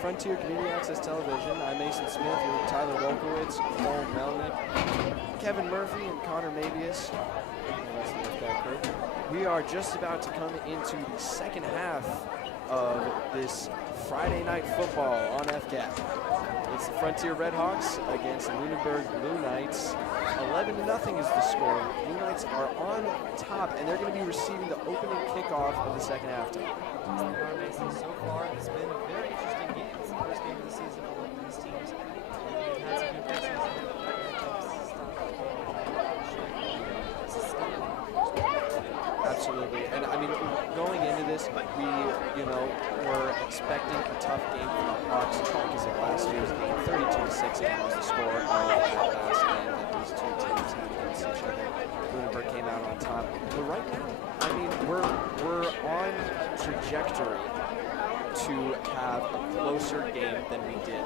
Frontier Community Access Television. I'm Mason Smith here with Tyler Wolkowitz, Cole Melnick, Kevin Murphy, and Connor Mabius. We are just about to come into the second half of this Friday night football on FCAT. It's the Frontier Redhawks against the Lunenburg Blue Knights. 11-0 is the score. Blue Knights are on top, and they're going to be receiving the opening kickoff of the second half. So far, it's been a very interesting game. It's the first game of the season for both of these teams. They've had some good preseason. Absolutely, and I mean, going into this, we, were expecting a tough game from the Hawks because of last year's game. 32-6 was the score of that last game that these two teams had against each other. Lunenburg came out on top, but right now, I mean, we're on trajectory to have a closer game than we did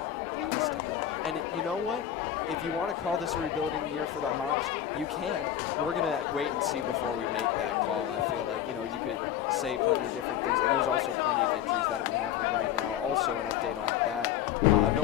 last time. And you know what? If you want to call this a rebuilding year for the Hawks, you can. We're going to wait and see before we make that call. I feel like, you could say plenty of different things. And there's also plenty of injuries that have been happening right now. Also, an update on that. No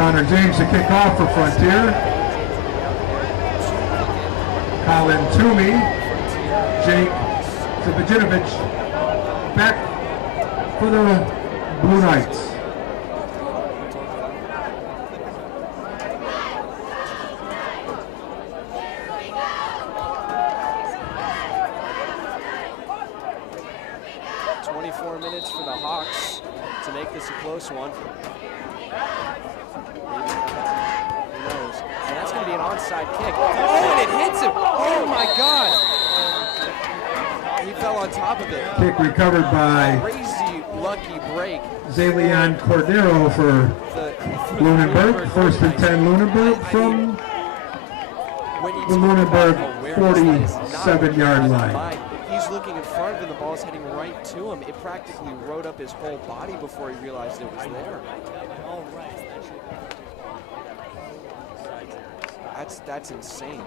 Connor James to kick off for Frontier. Colin Toomey, Jake Zabajinovic back for the Blue Knights. Minutes for the Hawks to make this a close one. Who knows? And that's going to be an onside kick. Oh, and it hits him! Oh my God! He fell on top of it. Kick recovered by Crazy lucky break. Zalian Cordero for Lunenburg. First and 10 Lunenburg from the Lunenburg 47-yard line. He's looking in front of him, the ball's heading right to him. It practically rode up his whole body before he realized it was there. That's insane.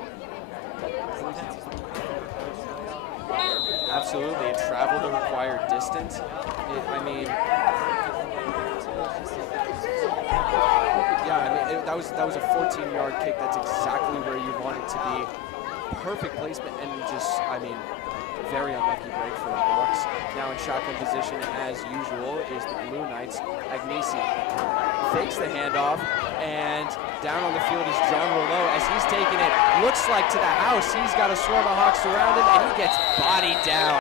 Absolutely, it traveled the required distance. That was a 14-yard kick. That's exactly where you want it to be. Perfect placement and just, very unlucky break for the Hawks. Now in shotgun position, as usual, is the Blue Knights. Agnesi fakes the handoff, and down on the field is John Rouleau as he's taking it. Looks like to the house. He's got a swarm of Hawks around him, and he gets bodied down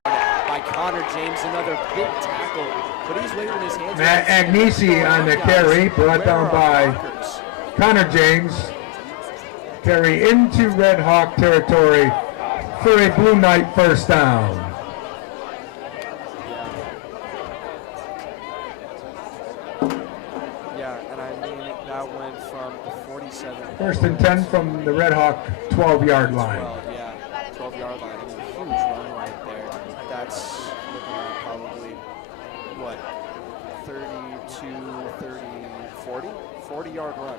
by Connor James. Another big tackle, but he's waving his hands. Matt Agnesi on the carry, brought down by Connor James. Carry into Red Hawk territory for a Blue Knight first down. Yeah, and that went from the 47. First and 10 from the Red Hawk 12-yard line. 12-yard line. Huge run right there. That's looking at probably, 40-yard run.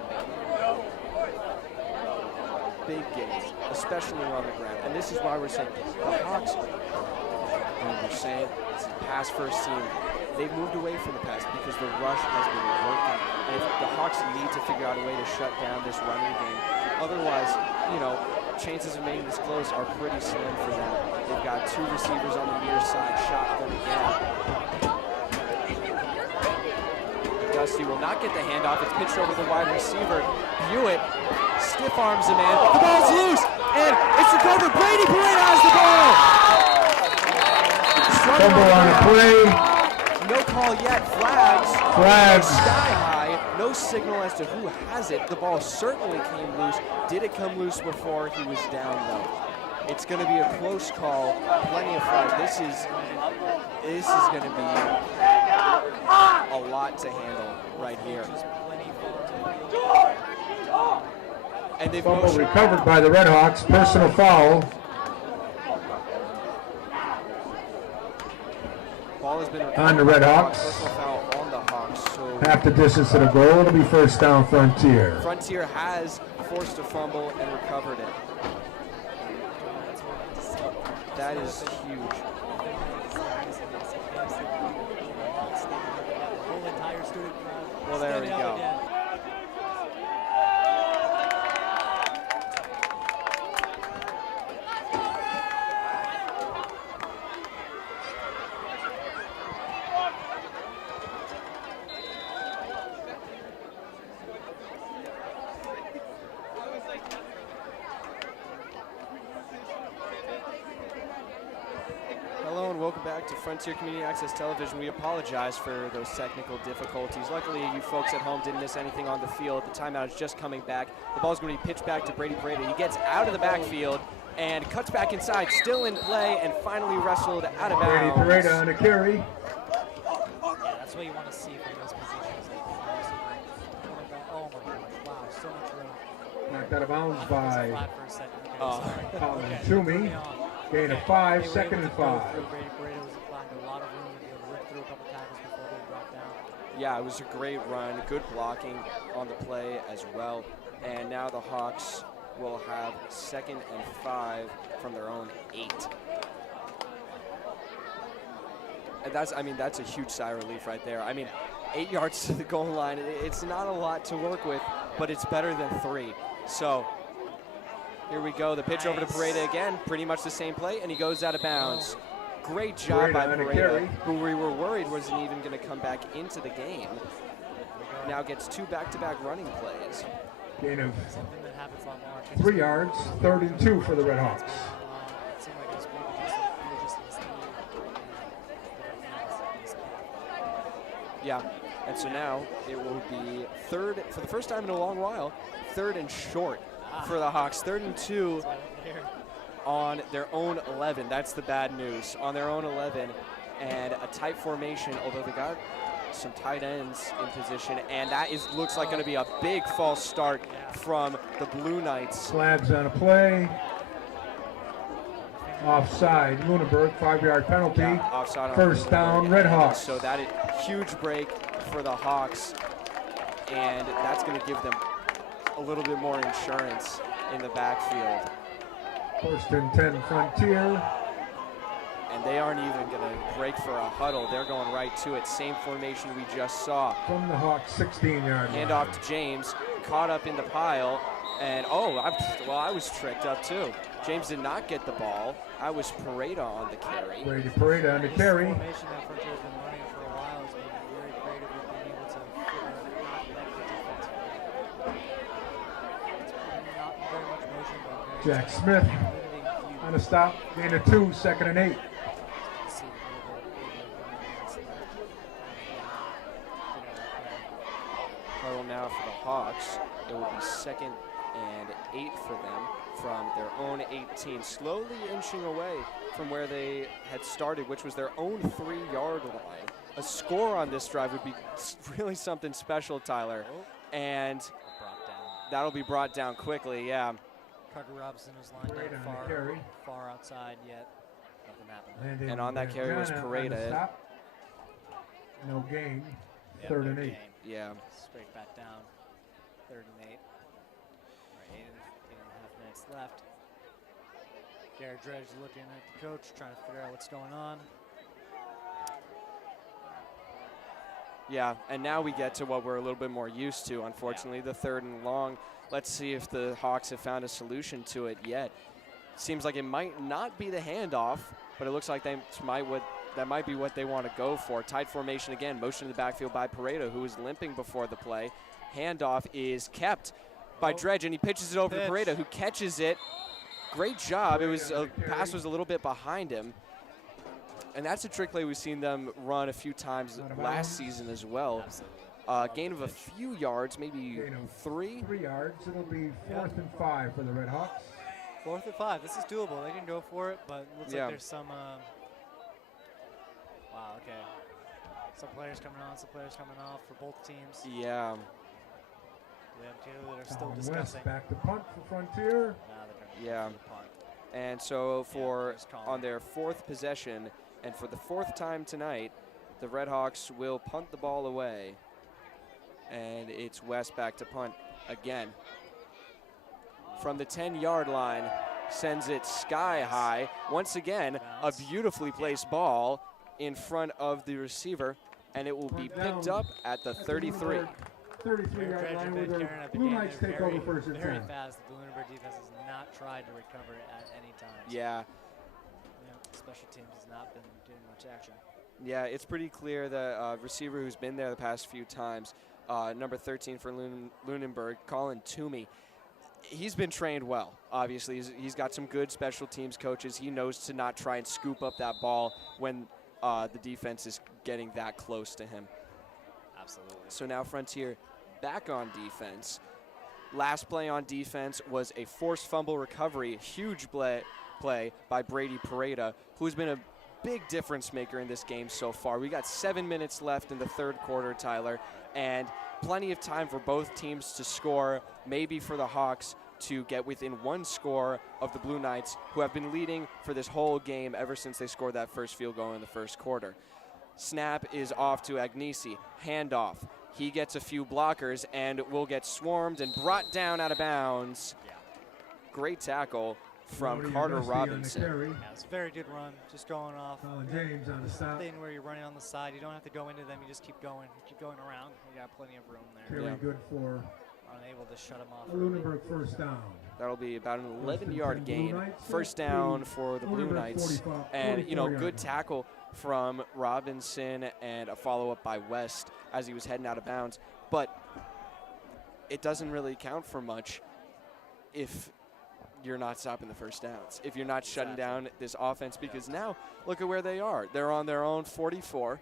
Big gains, especially on the ground. And this is why we're saying the Hawks, it's a pass first team. They've moved away from the pass because the rush has been working. And if the Hawks need to figure out a way to shut down this running game. Otherwise, chances of making this close are pretty slim for them. They've got two receivers on the near side, shotgun again. Dusty will not get the handoff. It's pitched over the wide receiver. Hewitt stiff arms the man. The ball's loose, and it's recovered. Brady Parade has the ball. Fumble on a play. No call yet. Flags. Sky high. No signal as to who has it. The ball certainly came loose. Did it come loose before he was down, though? It's going to be a close call. Plenty of flags. This is going to be a lot to handle right here. And they've Fumble recovered by the Red Hawks. Personal foul. Ball has been on the Red Hawks. Personal foul on the Hawks. So half the distance to the goal. It'll be first down Frontier. Frontier has forced a fumble and recovered it. That is huge. Well, there we go. Hello and welcome back to Frontier Community Access Television. We apologize for those technical difficulties. Luckily, you folks at home didn't miss anything on the field. The timeout is just coming back. The ball's going to be pitched back to Brady Pareda. He gets out of the backfield and cuts back inside, still in play, and finally wrestled out of bounds. Brady Pareda on a carry. Yeah, that's what you want to see from those positions. Oh my God! Wow, so much room. Knocked out of bounds by Colin Toomey. Gain of 5, second and 5. Brady Pareda was applying a lot of room to be able to rip through a couple tackles before they dropped down. Yeah, it was a great run, good blocking on the play as well. And now the Hawks will have 2nd and 5 from their own 8. And that's a huge sigh of relief right there. 8 yards to the goal line. It's not a lot to work with, but it's better than 3. So Here we go. The pitch over to Pareda again. Pretty much the same play, and he goes out of bounds. Great job by Pareda, who we were worried wasn't even going to come back into the game. Now gets 2 back-to-back running plays. Gain of Something that happens a lot more. 3 yards, 3rd and 2 for the Red Hawks. It seemed like it was maybe just his knee and his calf. Yeah, and so now it will be third, for the first time in a long while, 3rd and short for the Hawks. 3rd and 2 on their own 11. That's the bad news. On their own 11, and a tight formation, although they got some tight ends in position, and that looks like going to be a big false start from the Blue Knights. Flags on a play. Offside, Lunenburg, 5-yard penalty. Yeah, offside on First down, Red Hawks. So that is huge break for the Hawks, and that's going to give them a little bit more insurance in the backfield. 1st and 10 Frontier. And they aren't even going to break for a huddle. They're going right to it. Same formation we just saw. From the Hawks 16-yard line. Hand off to James, caught up in the pile, and I was tricked up too. James did not get the ball. I was Pareda on the carry. Brady Pareda on the carry. This formation that Frontier has been running for a while has been very creative with being able to figure out not let the defense play. It's not very much motion, but very Jack Smith limiting view. on a stop. Gain of 2, 2nd and 8. Huddle now for the Hawks. It will be 2nd and 8 for them from their own 18, slowly inching away from where they had started, which was their own 3-yard line. A score on this drive would be really something special, Tyler, and that'll be brought down quickly. Yeah. Carter Robinson was lined Pareda up on the carry. far outside yet. Nothing happened. Landon And on that carry was Gana on the Pareda. stop. No gain. Yeah, 3rd no and 8. gain. Yeah. Straight back down. 3rd and 8. All right, 8.5 minutes left. Garrett Dredge looking at the coach, trying to figure out what's going on. Yeah, and now we get to what we're a little bit more used to, unfortunately, the 3rd and long. Let's see if the Hawks have found a solution to it yet. Seems like it might not be the handoff, but it looks like that might be what they want to go for. Tight formation again, motion to the backfield by Pareda, who was limping before the play. Handoff is kept by Dredge, and he pitches it over to Pareda, who catches it. Great job. Pass was a little bit behind him. And that's a trick play we've seen them run a few times last season as well. Gain of a few yards, maybe 3. 3 yards. It'll be 4th and 5 for the Red Hawks. 4th and 5. This is doable. They can go for it, but it looks like there's some. Wow. Okay. Some players coming on, some players coming off for both teams. Yeah. We have two that are still Colin discussing. West back to punt for Frontier. Yeah. And so on their 4th possession, and for the 4th time tonight, the Red Hawks will punt the ball away. And it's West back to punt again. From the 10-yard line, sends it sky high. Once again, a beautifully placed ball in front of the receiver, and it will be picked up at the 33. 33-yard line where the Blue Knights take over 1st and 10. Very fast. The Lunenburg defense has not tried to recover it at any time. Yeah. Special teams has not been doing much action. Yeah, it's pretty clear the receiver who's been there the past few times, number 13 for Lunenburg, Colin Toomey, he's been trained well, obviously. He's got some good special teams coaches. He knows to not try and scoop up that ball when the defense is getting that close to him. Absolutely. So now Frontier back on defense. Last play on defense was a forced fumble recovery, huge play by Brady Pareda, who's been a big difference maker in this game so far. We got 7 minutes left in the 3rd quarter, Tyler, and plenty of time for both teams to score, maybe for the Hawks to get within 1 score of the Blue Knights, who have been leading for this whole game ever since they scored that first field goal in the 1st quarter. Snap is off to Agnesi. Handoff. He gets a few blockers and will get swarmed and brought down out of bounds. yeah. Great tackle from Carter Robinson. Yeah, it's a very good run. Just going off. Colin James on the stop. Thing where you're running on the side. You don't have to go into them. You just keep going. You keep going around. You got plenty of room there. Carry good for unable to shut him off. Lunenburg first down. That'll be about an 11-yard Blue gain. Knights, First down for the Blue Lunenburg Knights. 45 And, you know, 44 good yard tackle from Robinson and a follow-up by West as he was heading out of bounds. But it doesn't really count for much if you're not stopping the first downs, if you're not shutting down this offense, because now look at where they are. They're on their own 44,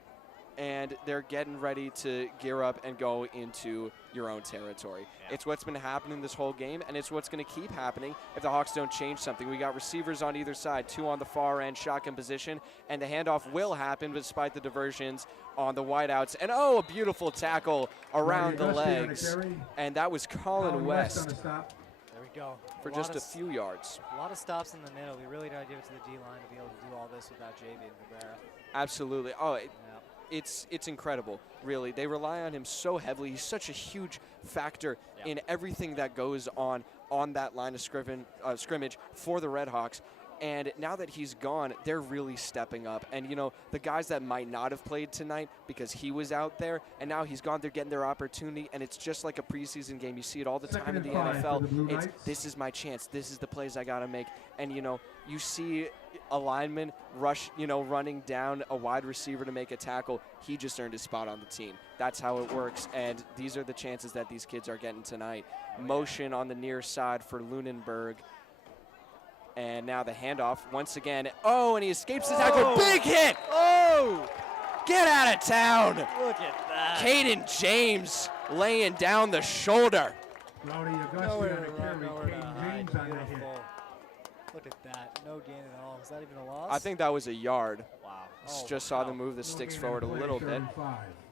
and they're getting ready to gear up and go into your own territory. It's what's been happening this whole game, and it's what's going to keep happening if the Hawks don't change something. We got receivers on either side, 2 on the far end, shotgun position, and the handoff will happen despite the diversions on the wideouts. And, oh, a beautiful tackle around the legs, and that was Colin West. There we go. For just a few yards. A lot of stops in the middle. We really got to give it to the D-line to be able to do all this without JV and Rivera. Absolutely. Oh, it's incredible, really. They rely on him so heavily. He's such a huge factor in everything that goes on that line of scrimmage for the Red Hawks. And now that he's gone, they're really stepping up. And, you know, the guys that might not have played tonight because he was out there, and now he's gone, they're getting their opportunity. And it's just like a preseason game. You see it all the time in the NFL. It's, this is my chance. This is the plays I got to make. And, you know, you see a lineman rush, you know, running down a wide receiver to make a tackle. He just earned his spot on the team. That's how it works. And these are the chances that these kids are getting tonight. Motion on the near side for Lunenburg. And now the handoff once again. Oh, and he escapes the tackle. Big hit. Oh, get out of town. Look at that. Caden James laying down the shoulder. Rowdy Augusti Nowhere on to a run, carry. nowhere to Caden hide. James on the hit. Beautiful. Look at that. No gain at all. Is that even a loss? I think that was a yard. Wow. Just saw them move the sticks forward a little bit.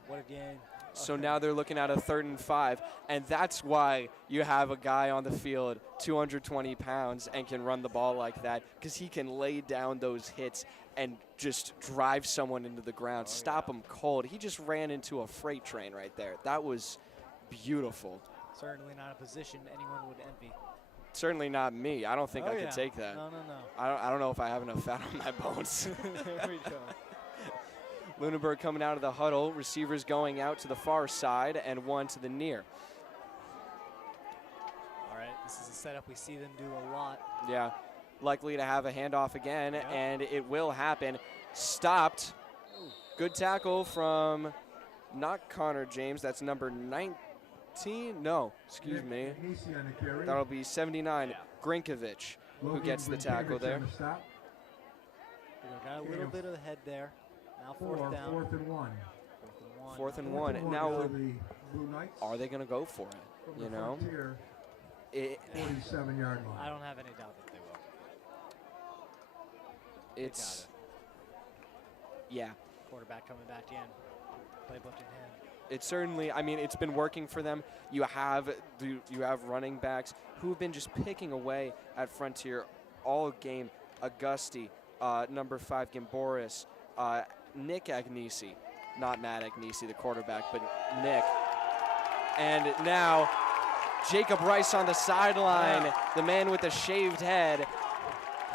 What a gain. So now they're looking at a 3rd and 5, and that's why you have a guy on the field, 220 pounds, and can run the ball like that, because he can lay down those hits and just drive someone into the ground, stop them cold. He just ran into a freight train right there. That was beautiful. Certainly not a position anyone would envy. Certainly not me. I don't think I could take that. No. I don't know if I have enough fat on my bones. There we go. Lunenburg coming out of the huddle, receivers going out to the far side and one to the near. All right, this is a setup we see them do a lot. Yeah, likely to have a handoff again, and it will happen. Stopped. Good tackle from not Connor James. That's number 19. No, excuse me. That'll be 79. Grinkovich, who gets the tackle there. Got a little bit of the head there. Now 4th down. 4th and 1. 4th and 1. Now, are they going to go for it? You know? 47-yard line. I don't have any doubt that they will. It's, yeah. Quarterback coming back in. Playbook in hand. It certainly, I mean, it's been working for them. You have running backs who've been just picking away at Frontier all game. Augusti, number 5, Gamboris, Nick Agnesi, not Matt Agnesi, the quarterback, but Nick. And now Jacob Rice on the sideline, the man with the shaved head.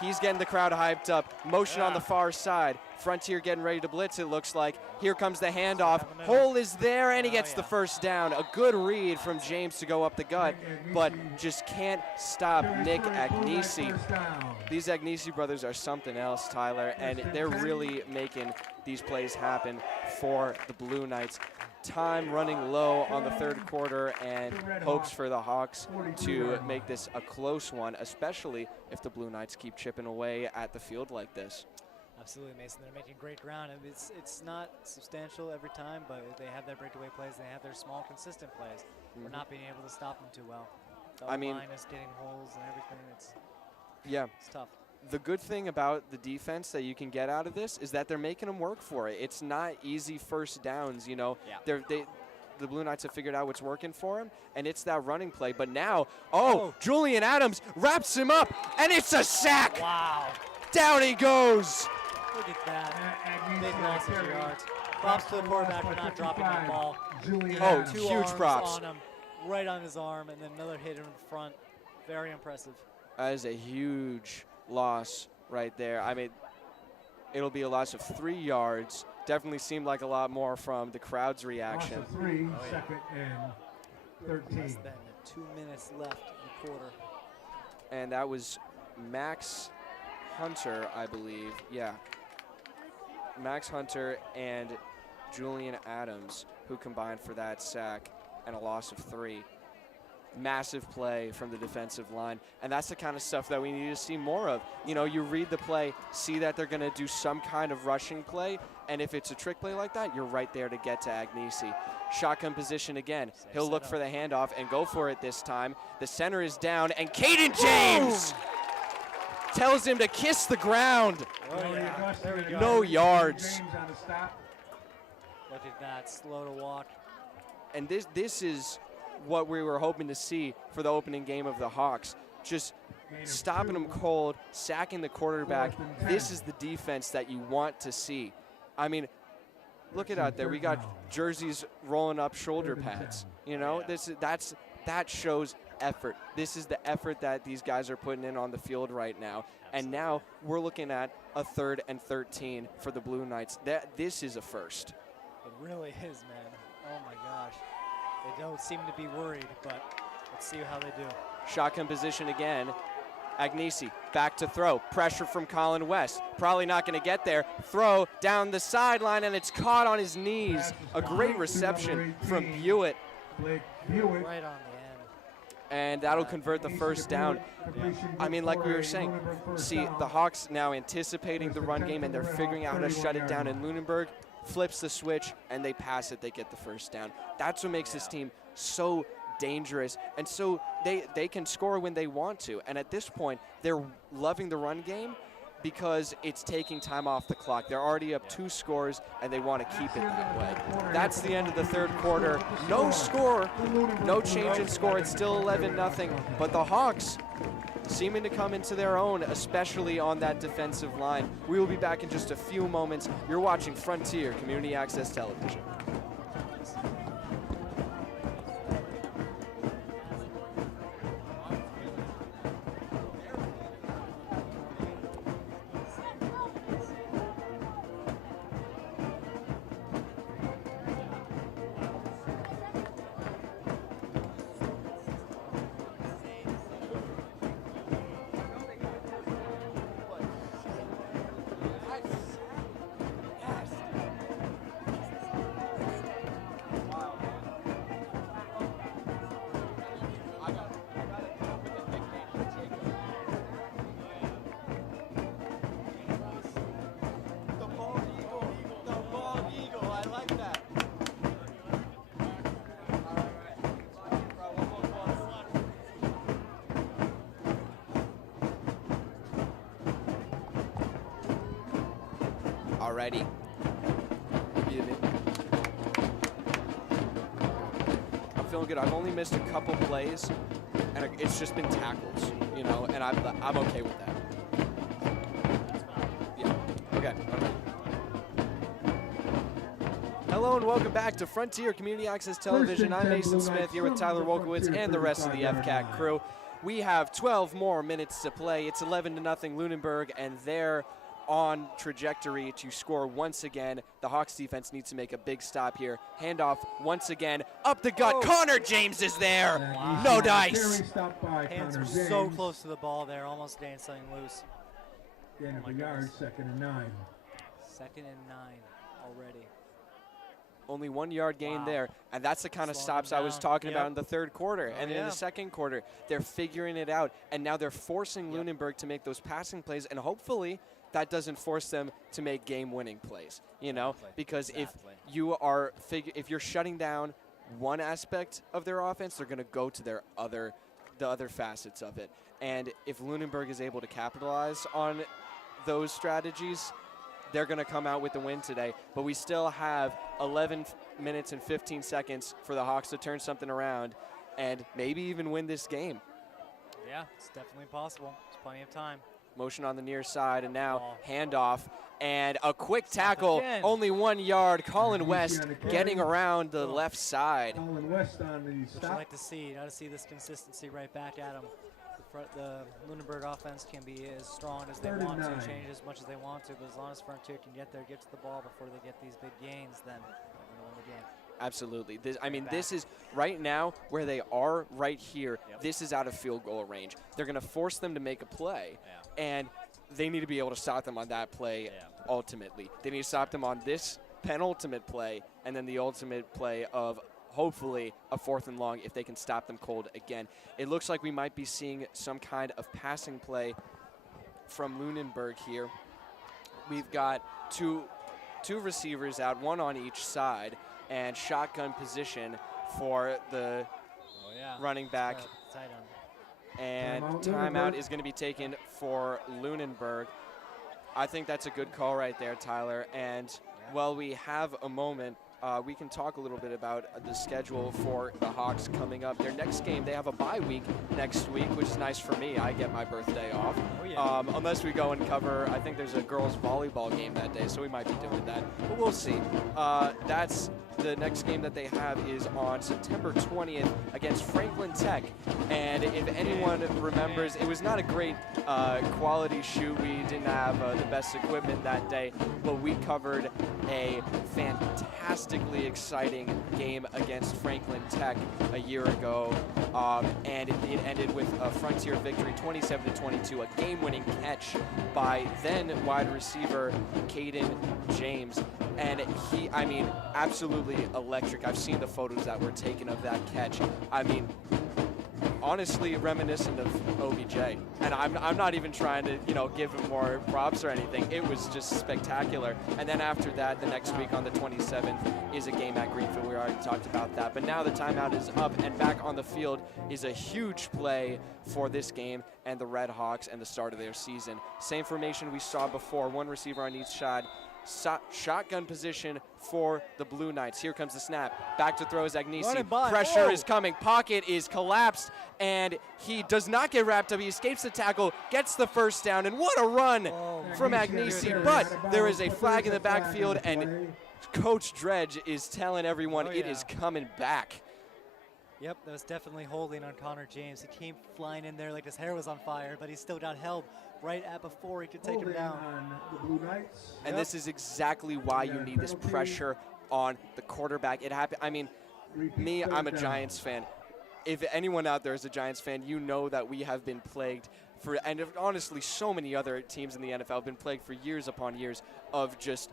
He's getting the crowd hyped up. Motion on the far side. Frontier getting ready to blitz, it looks like. Here comes the handoff. Hole is there, and he gets the first down. A good read from James to go up the gut, but just can't stop Nick Agnesi. These Agnesi brothers are something else, Tyler, and they're really making these plays happen for the Blue Knights. Time running low on the 3rd quarter, and hopes for the Hawks to make this a close one, especially if the Blue Knights keep chipping away at the field like this. Absolutely, Mason. They're making great ground. I mean, it's not substantial every time, but they have their breakaway plays. They have their small, consistent plays. We're not being able to stop them too well. The line is getting holes and everything. It's tough. The good thing about the defense that you can get out of this is that they're making them work for it. It's not easy first downs, you know. Yeah. The Blue Knights have figured out what's working for them, and it's that running play. But now, Julian Adams wraps him up, and it's a sack. Wow. Down he goes. Look at that. Big loss of yards. Props to the quarterback for not dropping that ball. Huge props. On him, right on his arm, and then another hit in front. Very impressive. That is a huge loss right there. I mean, it'll be a loss of 3 yards. Definitely seemed like a lot more from the crowd's reaction. Loss of 3, 2nd and 13. 2 minutes left in the quarter. And that was Max Hunter, I believe. Yeah. Max Hunter and Julian Adams, who combined for that sack and a loss of 3. Massive play from the defensive line, and that's the kind of stuff that we need to see more of. You know, you read the play, see that they're going to do some kind of rushing play, and if it's a trick play like that, you're right there to get to Agnesi. Shotgun position again. He'll look for the handoff and go for it this time. The center is down, and Caden James tells him to kiss the ground. Oh, yeah. There we go. No yards. Look at that, slow to walk. And this is what we were hoping to see for the opening game of the Hawks. Just stopping them cold, sacking the quarterback. This is the defense that you want to see. I mean, look at out there. We got jerseys rolling up shoulder pads. You know, that shows effort. This is the effort that these guys are putting in on the field right now. And now we're looking at a 3rd and 13 for the Blue Knights. This is a first. It really is, man. Oh my gosh. They don't seem to be worried, but let's see how they do. Shotgun position again. Agnesi back to throw. Pressure from Colin West. Probably not going to get there. Throw down the sideline, and it's caught on his knees. A great reception from Hewitt. Right on the end. And that'll convert the first down. I mean, like we were saying, see, the Hawks now anticipating the run game, and they're figuring out how to shut it down. And Lunenburg flips the switch, and they pass it. They get the first down. That's what makes this team so dangerous, and so they can score when they want to. And at this point, they're loving the run game because it's taking time off the clock. They're already up 2 scores, and they want to keep it that way. That's the end of the 3rd quarter. No score, no change in score. It's still 11-0, but the Hawks seeming to come into their own, especially on that defensive line. We will be back in just a few moments. You're watching Frontier Community Access Television. Alrighty. I'm feeling good. I've only missed a couple plays, and it's just been tackles, you know, and I'm okay with that. Yeah. Okay. Hello and welcome back to Frontier Community Access Television. I'm Mason Smith here with Tyler Wolkowitz and the rest of the FCAT crew. We have 12 more minutes to play. It's 11-0 Lunenburg, and they're on trajectory to score once again. The Hawks defense needs to make a big stop here. Handoff once again, up the gut. Connor James is there. Wow. No dice. Hands were so close to the ball there, almost getting something loose. Gain of a yard, 2nd and 9. 2nd and 9 already. Only 1 yard gain there, and that's the kind of stops I was talking about in the 3rd quarter. And in the 2nd quarter, they're figuring it out, and now they're forcing Lunenburg to make those passing plays, and hopefully that doesn't force them to make game-winning plays, you know, because if you are if you're shutting down one aspect of their offense, they're going to go to the other facets of it. And if Lunenburg is able to capitalize on those strategies, they're going to come out with the win today. But we still have 11 minutes and 15 seconds for the Hawks to turn something around and maybe even win this game. Yeah, it's definitely possible. There's plenty of time. Motion on the near side, and now handoff and a quick tackle, only 1 yard. Colin West getting around the left side. Colin West on the stop. Which I like to see. You got to see this consistency right back at him. The Lunenburg offense can be as strong as they want to, change as much as they want to, but as long as Frontier can get there, get to the ball before they get these big gains, then they're going to win the game. Absolutely. This is right now where they are right here. Yep. This is out of field goal range. They're going to force them to make a play, and they need to be able to stop them on that play ultimately. They need to stop them on this penultimate play, and then the ultimate play of hopefully a 4th and long if they can stop them cold again. It looks like we might be seeing some kind of passing play from Lunenburg here. We've got two receivers out, one on each side, and shotgun position for the running back. Tight And timeout is going to be taken for Lunenburg. I think that's a good call right there, Tyler. And while we have a moment, we can talk a little bit about the schedule for the Hawks coming up. Their next game, they have a bye week next week, which is nice for me. I get my birthday off. Unless we go and cover, I think there's a girls' volleyball game that day, so we might be doing that. But we'll see. That's the next game that they have is on September 20th against Franklin Tech. And if anyone remembers, it was not a great quality shoot. We didn't have the best equipment that day, but we covered a fantastically exciting game against Franklin Tech a year ago. And it ended with a Frontier victory, 27-22, a game-winning catch by then wide receiver Caden James. And he, absolutely electric. I've seen the photos that were taken of that catch. Honestly reminiscent of OBJ. And I'm not even trying to, give him more props or anything. It was just spectacular. And then after that, the next week on the 27th is a game at Greenfield. We already talked about that. But now the timeout is up, and back on the field is a huge play for this game and the Red Hawks and the start of their season. Same formation we saw before, one receiver on each side. Shotgun position for the Blue Knights. Here comes the snap. Back to throw is Agnesi. Pressure is coming. Pocket is collapsed, and he does not get wrapped up. He escapes the tackle, gets the first down, and what a run from Agnesi. But there is a flag in the backfield, and Coach Dredge is telling everyone it is coming back. Yep, that was definitely holding on Connor James. He came flying in there like his hair was on fire, but he still got held right at before he could take him down. And this is exactly why you need this pressure on the quarterback. It happened. I'm a Giants fan. If anyone out there is a Giants fan, you know that we have been plagued and honestly, so many other teams in the NFL have been plagued for years upon years of just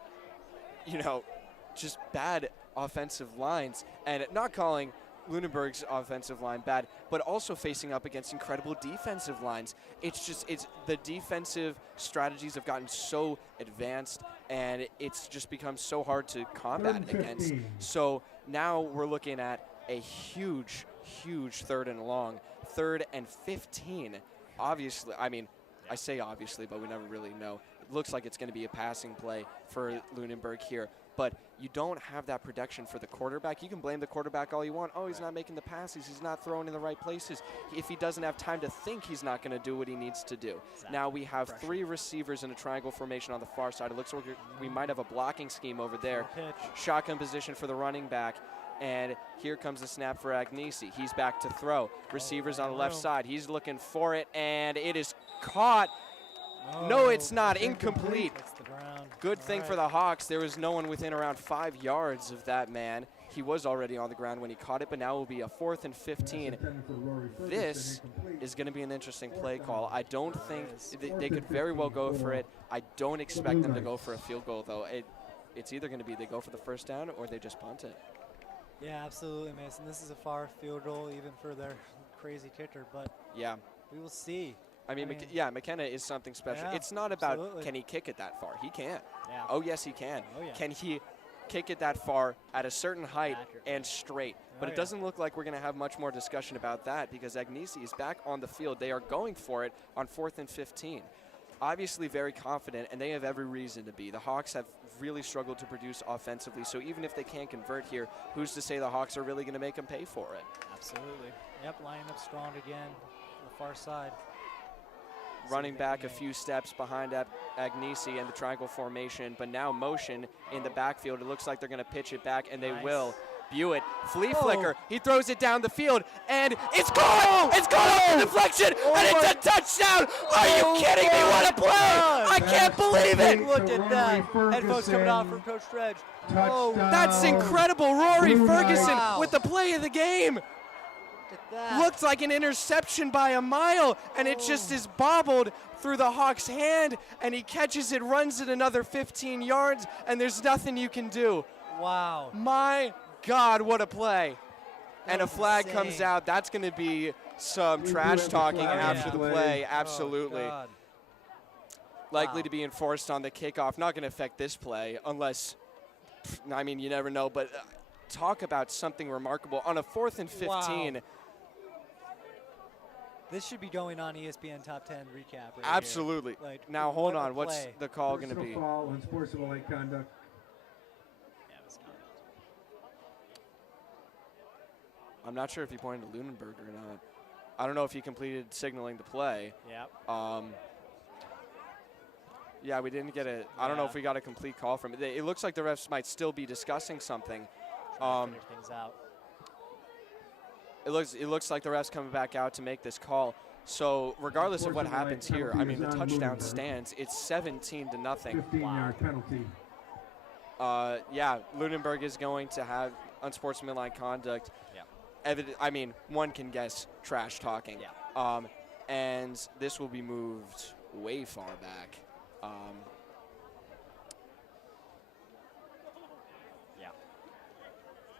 bad offensive lines, and not calling Lunenburg's offensive line bad, but also facing up against incredible defensive lines. It's the defensive strategies have gotten so advanced, and it's just become so hard to combat against. So now we're looking at a huge 3rd and long, 3rd and 15. Obviously, I say obviously, but we never really know. It looks like it's going to be a passing play for Lunenburg here. But you don't have that protection for the quarterback. You can blame the quarterback all you want. Oh, he's not making the passes. He's not throwing in the right places. If he doesn't have time to think, he's not going to do what he needs to do. Exactly. Now we have 3 receivers in a triangle formation on the far side. It looks like we might have a blocking scheme over there. Shotgun position for the running back. And here comes the snap for Agnesi. He's back to throw. Receivers on the left side. He's looking for it, and it is caught. No, it's not. Incomplete. Good thing for the Hawks. There was no one within around 5 yards of that man. He was already on the ground when he caught it, but now it will be a 4th and 15. This is going to be an interesting play call. I don't think they could very well go for it. I don't expect them to go for a field goal, though. It's either going to be they go for the first down or they just punt it. Yeah, absolutely, Mason. This is a far field goal even for their crazy kicker, but yeah, we will see. McKenna is something special. Yeah, it's not about can he kick it that far. He can. Yeah. Oh, yes, he can. Oh, yeah. Can he kick it that far at a certain height and straight? But it doesn't look like we're going to have much more discussion about that because Agnesi is back on the field. They are going for it on 4th and 15. Obviously very confident, and they have every reason to be. The Hawks have really struggled to produce offensively, so even if they can't convert here, who's to say the Hawks are really going to make them pay for it? Absolutely. Yep, lining up strong again on the far side. Running back a few steps behind Agnesi and the triangle formation, but now motion in the backfield. It looks like they're going to pitch it back, and they will. spew it. Flea flicker. He throws it down the field, and it's gone! It's gone off the deflection, and it's a touchdown! Are you kidding me? What a play! I can't believe it! Look at that. Headphones coming out from Coach Dredge. Oh, That's incredible. Rory Ferguson Wow. with the play of the game. look at that. Looked like an interception by a mile, and it just is bobbled through the Hawks' hand, and he catches it, runs it another 15 yards, and there's nothing you can do. Wow. My God, what a play. And a was flag insane. comes out. That's going to be some We do trash have a talking flag. after Yeah. the play. Absolutely. Oh, God. Likely Wow. to be enforced on the kickoff. Not going to affect this play unless, I mean, you never know. But talk about something remarkable. On a 4th and 15, Wow. This should be going on ESPN Top 10 recap. Right absolutely. Here. Like, Now, hold what a on. What's play. the call going to Personal be? foul, unsportsmanlike conduct. Yeah, misconduct. I'm not sure if he pointed to Lunenburg or not. I don't know if he completed signaling the play. Yep. Yeah, we didn't get a. I don't know Yeah. if we got a complete call from it. It looks like the refs might still be discussing something. Trying to figure things out. It looks like the refs coming back out to make this call. So regardless of what happens here, I mean the touchdown stands. It's 17-0. 15-yard penalty. Yeah, Lunenburg is going to have unsportsmanlike conduct. Yeah. I mean, one can guess trash talking. Yeah. And this will be moved way far back. Yeah.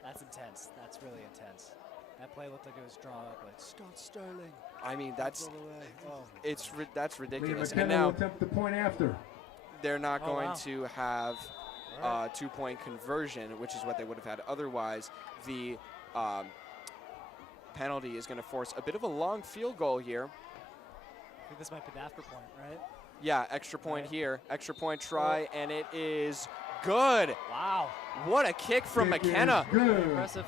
That's intense. That's really intense. That play looked like it was drawn up like Scott Sterling. I mean, that's All the way. Oh. that's Liam ridiculous. And McKenna will now attempt the point after. they're not Oh, going wow. to have All right. 2-point conversion, which is what they would have had otherwise. The penalty is going to force a bit of a long field goal here. I think this might be the after point, right? Yeah, extra point Right. here. Extra point try, and it is good. Wow. What a kick from Kick is McKenna. good. Impressive.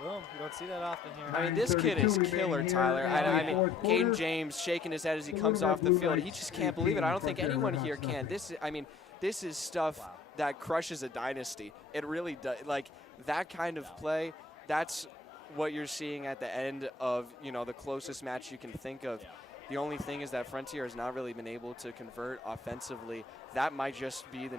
Boom. You don't see that often here. I mean, this kid is 9:32 killer, remaining Tyler. here in I the mean, fourth Caden quarter. James shaking his head as he The comes off the Blue field. He Knights just can't believe it. I don't think 18, anyone Front here Red can. Hawks This, I mean, this is stuff Wow. that crushes a dynasty. It really does. Like that kind of play. That's what you're seeing at the end of the closest match you can think of. Yeah. The only thing is that Frontier has not really been able to convert offensively. That might just be the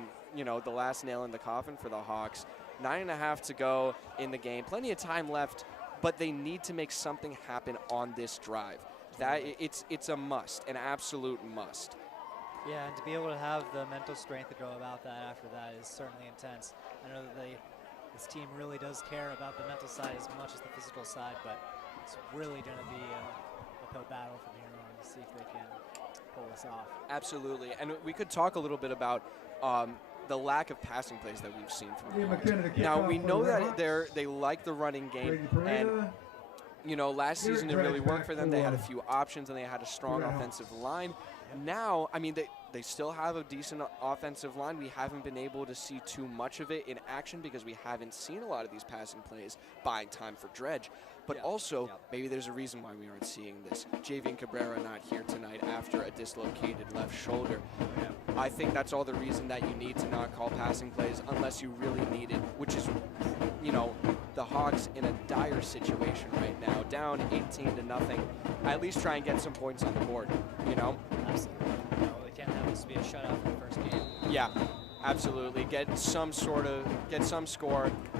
last nail in the coffin for the Hawks. 9.5 to go in the game. Plenty of time left, but they need to make something happen on this drive. It's a must, an absolute must. Yeah, and to be able to have the mental strength to go about that after that is certainly intense. I know that this team really does care about the mental side as much as the physical side, but it's really going to be an uphill battle from here on to see if they can pull this off. Absolutely, and we could talk a little bit about the lack of passing plays that we've seen from the Liam Hawks. McKenna to kick Now off we for know the Red that Hawks. they like the running game, Brady and Pereira. last Here season at it really Dredge worked for them. They had a for few options and they had a strong Red Hawks. offensive line. Now, I mean, they still have a decent offensive line. We haven't been able to see too much of it in action because we haven't seen a lot of these passing plays buying time for Dredge. But also, maybe there's a reason why we aren't seeing this. Javian Cabrera not here tonight after a dislocated left shoulder. I think that's all the reason that you need to not call passing plays unless you really need it, which is, the Hawks in a dire situation right now, down 18-0. At least try and get some points on the board, Absolutely. No, they can't have this be a shutout for the first game. Yeah, absolutely. Get some score,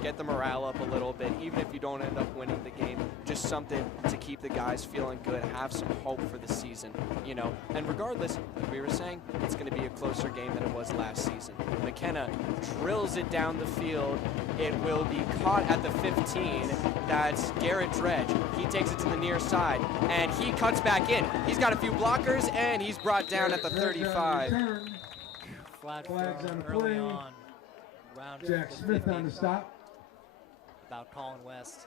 get the morale up a little bit, even if you don't end up winning the game, just something to keep the guys feeling good, have some hope for the season, And regardless, like we were saying, it's going to be a closer game than it was last season. McKenna drills it down the field. It will be caught at the 15. That's Garrett Dredge. He takes it to the near side, and he cuts back in. He's got a few blockers, and he's brought down at the 35. Flags Flags on the early play. on. Round Jack the Smith 50 on the stop. about Colin West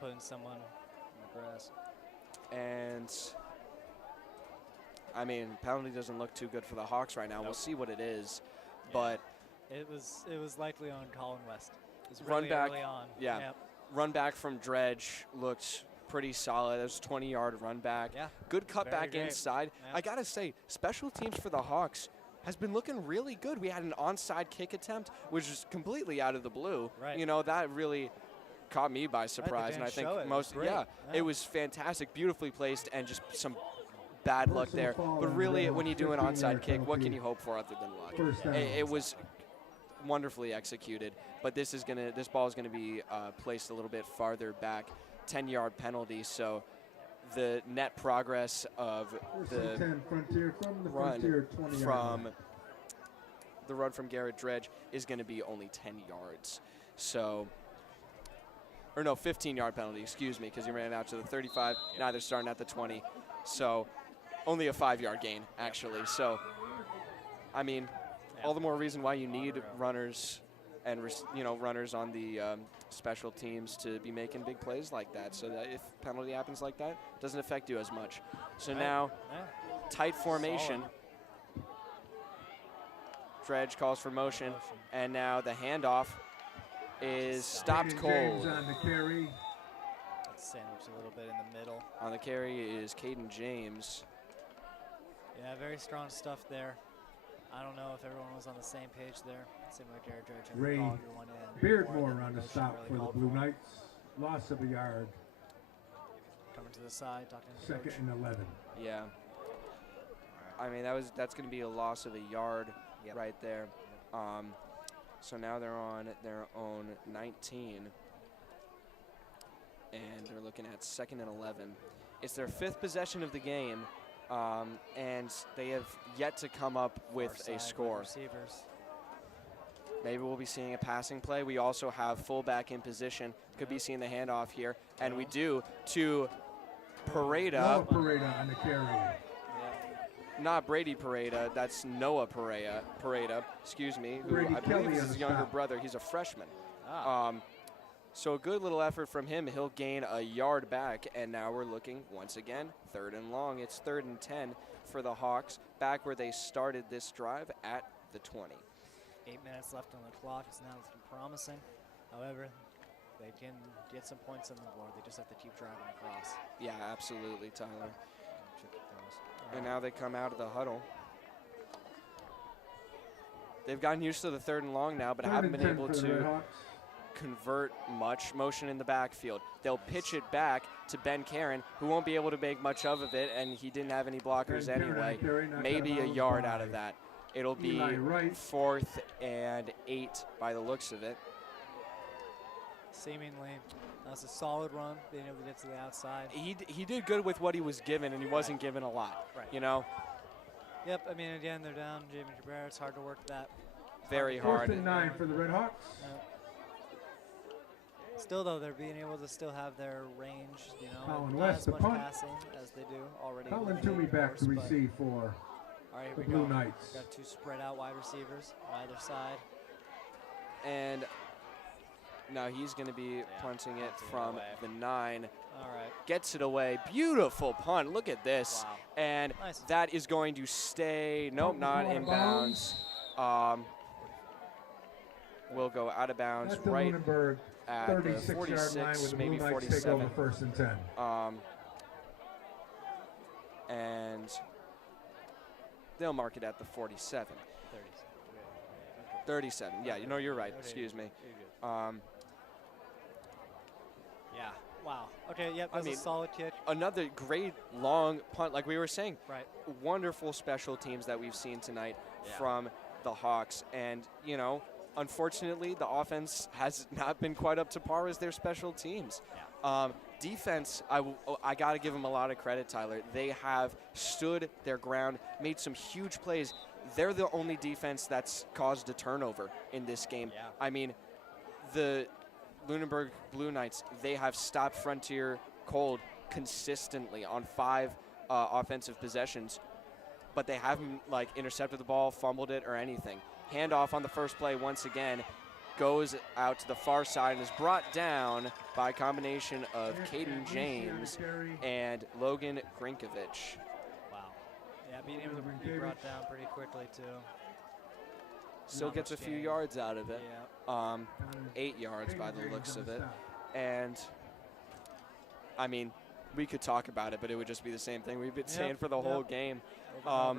putting someone in the grass. And I mean, penalty doesn't look too good for the Hawks right now. We'll see what it is, but It was likely on Colin West. It was Run really back, early on. yeah. Yep. run back from Dredge looked pretty solid. It was a 20-yard run back. Yeah. Good cut Very back great. inside. Yeah. I gotta say, special teams for the Hawks has been looking really good. We had an onside kick attempt, which is completely out of the blue. Right. That really caught me by surprise, and I think it was fantastic, beautifully placed, and just some bad luck there. But really, when you do an onside kick, what can you hope for other than luck? It was wonderfully executed, but this ball is gonna be placed a little bit farther back, 10-yard penalty. So the net progress of the run from Garrett Dredge is going to be only 10 yards. So, or no, 15-yard penalty, excuse me, because he ran out to the 35. Now they're starting at the 20. So only a 5-yard gain, actually. So, I mean, all the more reason why you need runners and, runners on the special teams to be making big plays like that, so that if penalty happens like that, it doesn't affect you as much. So now, tight formation. Dredge calls for motion, and now the handoff is stopped cold. On the carry. Sandwich a little bit in the middle. On the carry is Caden James. Yeah, very strong stuff there. I don't know if everyone was on the same page there. It seemed like Garrett Dredge had Ray to call everyone in. Beardmore on the stop for the Blue Knights. Loss of a yard. Coming to the side, talking to the Second and 11. Yeah. I mean, that's going to be a loss of a yard right there. So now they're on their own 19. And they're looking at 2nd and 11. It's their 5th possession of the game. And they have yet to come up with a score. Receivers. Maybe we'll be seeing a passing play. We also have fullback in position. Could be seeing the handoff here. And we do to Pareda. Pareda on the carry. Not Brady Pareda. That's Noah Pareda, excuse me, who Brady I believe Kelly is on his the younger stop. brother. He's a freshman. So a good little effort from him. He'll gain a yard back, and now we're looking, once again, 3rd and long. It's 3rd and 10 for the Hawks, back where they started this drive at the 20. 8 minutes left on the clock. It's now looking promising. However, they can get some points on the board. They just have to keep driving across. Yeah, absolutely, Tyler. And now they come out of the huddle. They've gotten used to the 3rd and long now, but haven't been able to convert much. Motion in the backfield. They'll pitch it back to Ben Karen, who won't be able to make much of it, and he didn't have any blockers anyway. Maybe a yard out of that. It'll be 4th and 8 by the looks of it. Seemingly, that's a solid run, being able to get to the outside. He did good with what he was given, and he wasn't given a lot. Right. You know. Yep. I mean, again, they're down. Jamie Cabrera. It's hard to work that. Very hard. 4th and 9 for the Red Hawks. Still, though, they're being able to still have their range. You know, Colin not West, as the much punt. passing as they do already. Colin Toomey back to receive for all right, the here we Blue go. Knights. Got 2 spread out wide receivers on either side. And now he's going to be punting it from the 9. All right. Gets it away. Beautiful punt. Look at this. Wow. And Nice. that is going to stay. Nope, not in bounds. Will go out of bounds At the right Lunenburg at the 36-yard line 46, with the maybe Blue Knights take 47. over 1st and 10. And they'll mark it at the 47. 37. Yeah, you know, you're right. Excuse me. Yeah. Wow. Okay. Yep. That's a solid kick. Another great long punt, like we were saying. Right. Wonderful special teams that we've seen tonight from the Hawks. And, you know, unfortunately, the offense has not been quite up to par as their special teams. Yeah. Defense, I got to give them a lot of credit, Tyler. They have stood their ground, made some huge plays. They're the only defense that's caused a turnover in this game. Yeah. I mean, the Lunenburg Blue Knights, they have stopped Frontier cold consistently on 5 offensive possessions, but they haven't, like, intercepted the ball, fumbled it, or anything. Handoff on the first play once again goes out to the far side and is brought down by a combination of Caden James and Logan Grinkovich. Wow. Yeah, being able to be brought down pretty quickly, too. Still Not gets a much few gain. yards out of it. Yeah. 8 yards by the looks of it. And, I mean, we could talk about it, but it would just be the same thing we've been saying for the whole game. I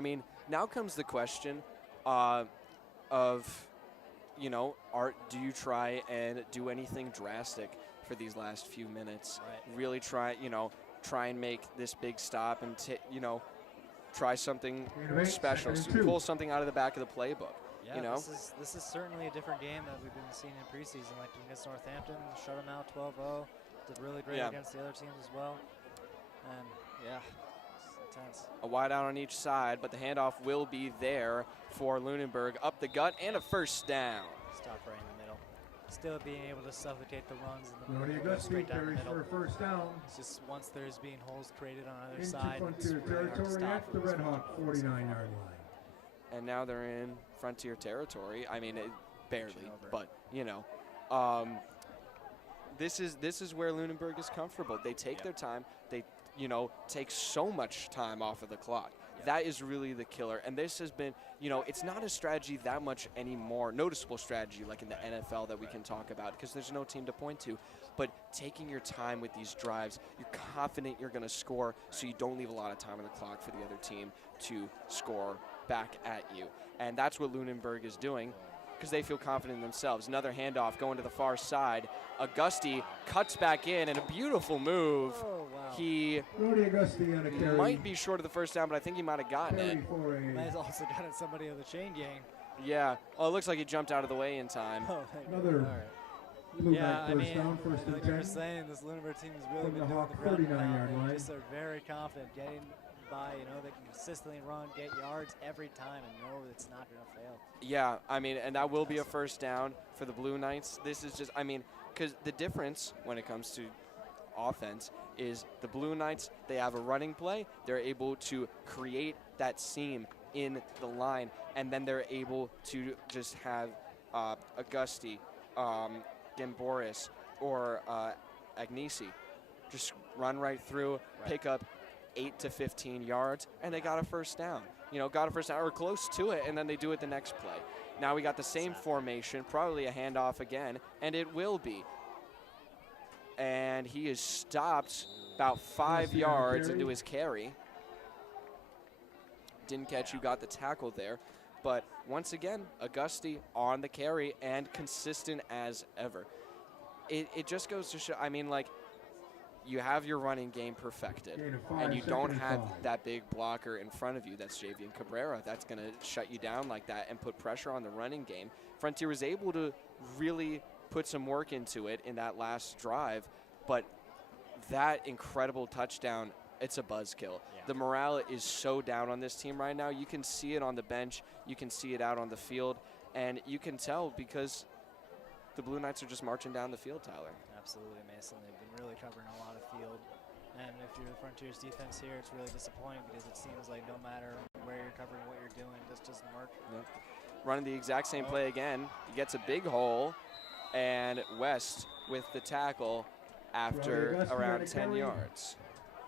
mean, now comes the question of you know, do you try and do anything drastic for these last few minutes? Right. Really try and make this big stop and, you know, try something special, pull something out of the back of the playbook. Yeah, you know? this is certainly a different game that we've been seeing in preseason. Like against Northampton, shut them out 12-0. Did really great against the other teams as well. And yeah, it's intense. A wide out on each side, but the handoff will be there for Lunenburg. Up the gut and a first down. Stop right in the middle. Still being able to suffocate the runs in the Brody middle, Auguste straight down the carries middle. for a first down. It's just once there's being holes created on either Into side, it's Frontier really hard to territory stop at the them. Red Hawk 49-yard line. And now they're in Frontier territory. I mean, barely, but you know, this is where Lunenburg is comfortable. They take their time. They, you know, take so much time off of the clock. That is really the killer. And this has been, you know, it's not a strategy that much anymore, noticeable strategy like in the NFL that we can talk about because there's no team to point to. But taking your time with these drives, you're confident you're going to score, so you don't leave a lot of time on the clock for the other team to score back at you. And that's what Lunenburg is doing because they feel confident in themselves. Another handoff going to the far side. Auguste cuts back in, and a beautiful move. Oh, wow. He Brody Auguste on a carry. might be short of the first down, but I think he might have gotten it. Might have also gotten somebody on the chain gang. Yeah. Oh, it looks like he jumped out of the way in time. Oh, Another all right. blue Yeah, knight I first mean, down, first and like you were 10. saying, this Lunenburg team has really From been the doing Hawk the ground 39-yard pound. line. They just are very confident getting by. You know, they can consistently run, get yards every time, and know it's not going to fail. Yeah, I mean, and that will be a first down for the Blue Knights. This is just, I mean, because the difference when it comes to offense is the Blue Knights, they have a running play. They're able to create that seam in the line, and then they're able to just have Auguste, Gamboris, or Agnesi just run right through, pick up 8 to 15 yards, and they got a first down. You know, got a first down or close to it, and then they do it the next play. Now we got the same formation, probably a handoff again, and it will be. And he is stopped about 5 yards into his carry. Didn't catch who got the tackle there. But once again, Auguste on the carry and consistent as ever. It just goes to show, I mean, like, you have your running game perfected, and you don't have that big blocker in front of you. That's Javian Cabrera. That's going to shut you down like that and put pressure on the running game. Frontier was able to really put some work into it in that last drive, but that incredible touchdown, it's a buzzkill. Yeah. The morale is so down on this team right now. You can see it on the bench. You can see it out on the field, and you can tell because the Blue Knights are just marching down the field, Tyler. Absolutely, Mason. They've been really covering a lot of field. And if you're the Frontiers defense here, it's really disappointing because it seems like no matter where you're covering, what you're doing, this doesn't work. Yep. Running the exact same play again. He gets a big hole, and West with the tackle after around 10 yards.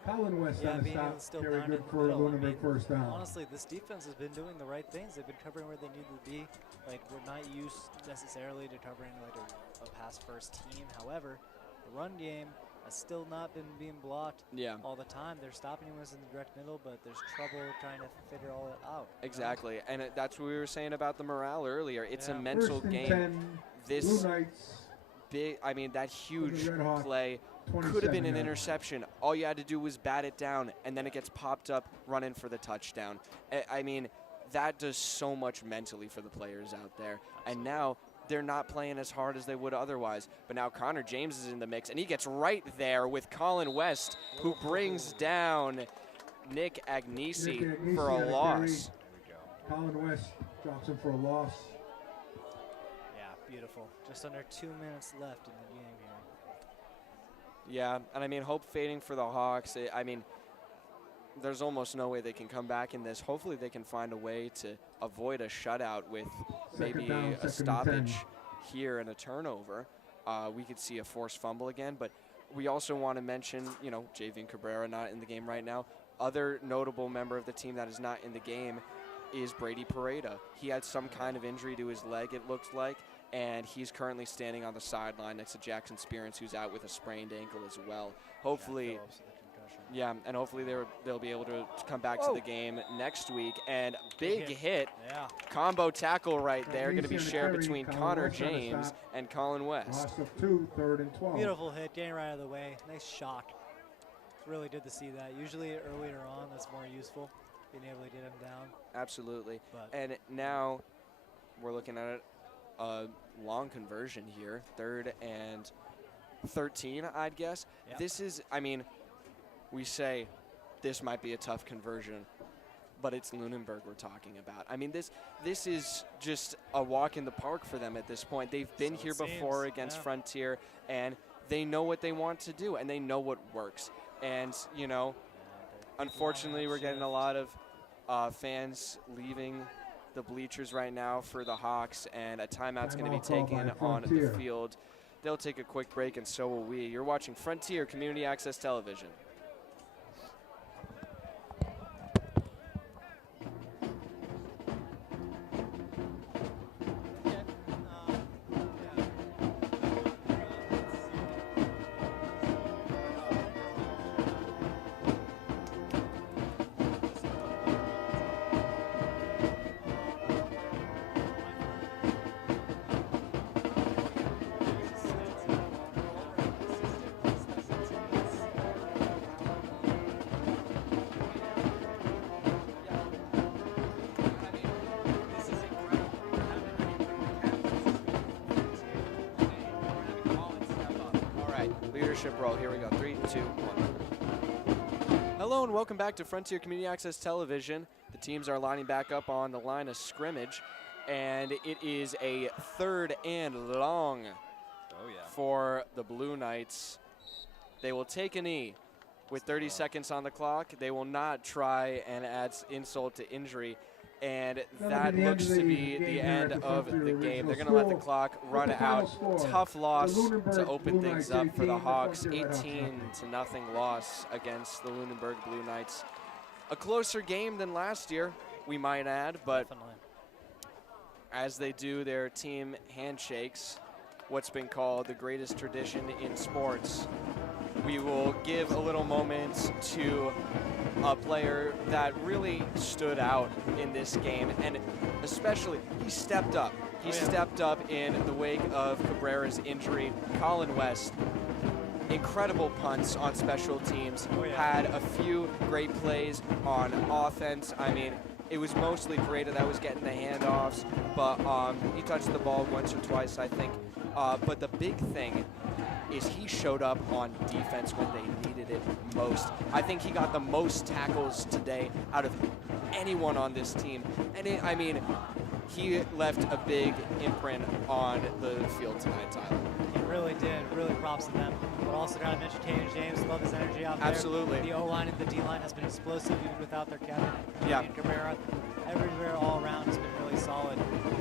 Colin West on the being able to stop, still very down good in the for middle. Lunenburg first down. Honestly, this defense has been doing the right things. They've been covering where they need to be. Like, we're not used necessarily to covering like a pass-first team. However, the run game has still not been being blocked all the time. They're stopping us in the direct middle, but there's trouble trying to figure all that out. Exactly, and that's what we were saying about the morale earlier. It's a mental First and game. 10, This Blue Knights, big, I mean, that huge Red Hawk, play could have been an 27-yard interception. All you had to do was bat it down, and then it gets popped up, running for the touchdown. I mean, that does so much mentally for the players out there. And now they're not playing as hard as they would otherwise. But now Connor James is in the mix, and he gets right there with Colin West, who brings down Nick Agnesi for a loss. Colin West drops him for a loss. Yeah, beautiful. Just under 2 minutes left in the game here. Yeah, and I mean, hope fading for the Hawks. I mean, there's almost no way they can come back in this. Hopefully they can find a way to avoid a shutout with maybe a stoppage here and a turnover. We could see a forced fumble again, but we also want to mention, you know, Javian Cabrera not in the game right now. Other notable member of the team that is not in the game is Brady Pareda. He had some kind of injury to his leg, it looks like, and he's currently standing on the sideline next to Jackson Spearance, who's out with a sprained ankle as well. Hopefully, Yeah, and hopefully they'll be able to come back to the game next week. And big hit, combo tackle right there, going to be shared between Connor James and Colin West. Loss of 2, 3rd and 12. Beautiful hit, getting right out of the way. Nice shock. It's really good to see that. Usually earlier on, that's more useful, being able to get him down. Absolutely. But and now we're looking at a long conversion here, 3rd and 13, I'd guess. Yep. This is, I mean, we say this might be a tough conversion, but it's Lunenburg we're talking about. I mean, this is just a walk in the park for them at this point. They've been here before against Frontier, and they know what they want to do, and they know what works. And, you know, unfortunately, we're getting a lot of fans leaving the bleachers right now for the Hawks, and a timeout's going to be taken on the field. They'll take a quick break, and so will we. You're watching Frontier Community Access Television. Role. Here we go. 3, 2, 1. Hello and welcome back to Frontier Community Access Television. The teams are lining back up on the line of scrimmage, and it is a 3rd and long for the Blue Knights. They will take a knee with 30 seconds on the clock. They will not try and add insult to injury. And that looks to be the end of the game. They're going to let the clock run out. Tough loss to open things up for the Hawks. 18-0 loss against the Lunenburg Blue Knights. A closer game than last year, we might add, but as they do their team handshakes, what's been called the greatest tradition in sports, we will give a little moment to a player that really stood out in this game, and especially he stepped up. He stepped up in the wake of Cabrera's injury. Colin West, incredible punts on special teams, had a few great plays on offense. I mean, it was mostly Pareto that was getting the handoffs, but he touched the ball once or twice, I think. But the big thing is he showed up on defense when they needed it most. I think he got the most tackles today out of anyone on this team. And I mean, he left a big imprint on the field tonight, Tyler. He really did. Really props to them. But also got to mention Caden James. Love his energy out there. Absolutely. The O-line and the D-line has been explosive even without their captain. Yeah. And Cabrera, everywhere all around has been really solid.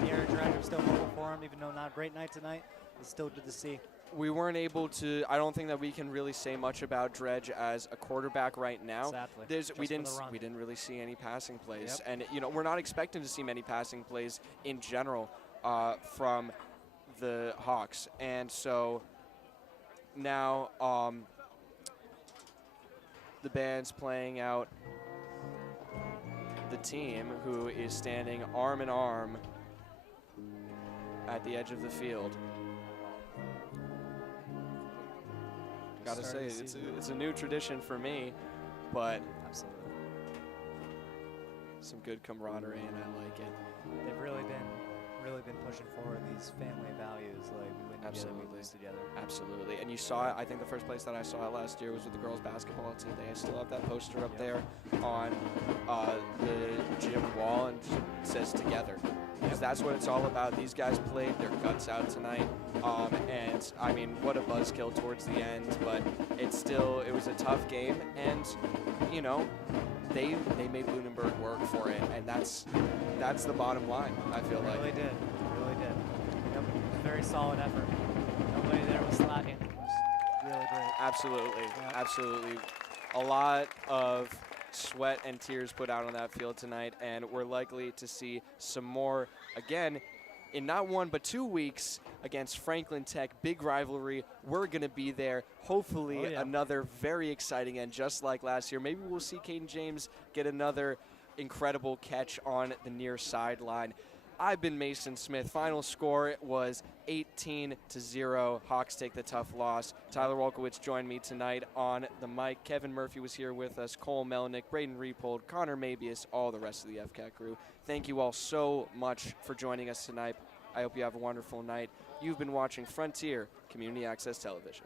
Aaron Dredger still hoping for him, even though not a great night tonight. It's still good to see. We weren't able to, I don't think that we can really say much about Dredge as a quarterback right now. Exactly. We didn't really see any passing plays. Yep. And, you know, we're not expecting to see many passing plays in general from the Hawks. And so now the band's playing out the team who is standing arm in arm at the edge of the field. Gotta say, it's a new tradition for me, but absolutely some good camaraderie, and I like it. They've really been pushing forward these family values. Like, we wouldn't get this together. Absolutely. And you saw it. I think the first place that I saw it last year was with the girls basketball team. They still have that poster up there on the gym wall, and it says "Together." Because that's what it's all about. These guys played their guts out tonight, and I mean, what a buzzkill towards the end. But it was a tough game, and you know, they made Lunenburg work for it, and that's the bottom line. I feel like Really did. Yep. Very solid effort. Nobody there was slacking. It was really great. Absolutely, Yep. absolutely. A lot of sweat and tears put out on that field tonight, and we're likely to see some more again in not 1 but 2 weeks against Franklin Tech. Big rivalry. We're going to be there. Hopefully another very exciting end, just like last year. Maybe we'll see Caden James get another incredible catch on the near sideline. I've been Mason Smith. Final score was 18-0. Hawks take the tough loss. Tyler Wolkowitz joined me tonight on the mic. Kevin Murphy was here with us. Cole Melnick, Braden Repold, Connor Mabius, all the rest of the FCAT crew. Thank you all so much for joining us tonight. I hope you have a wonderful night. You've been watching Frontier Community Access Television.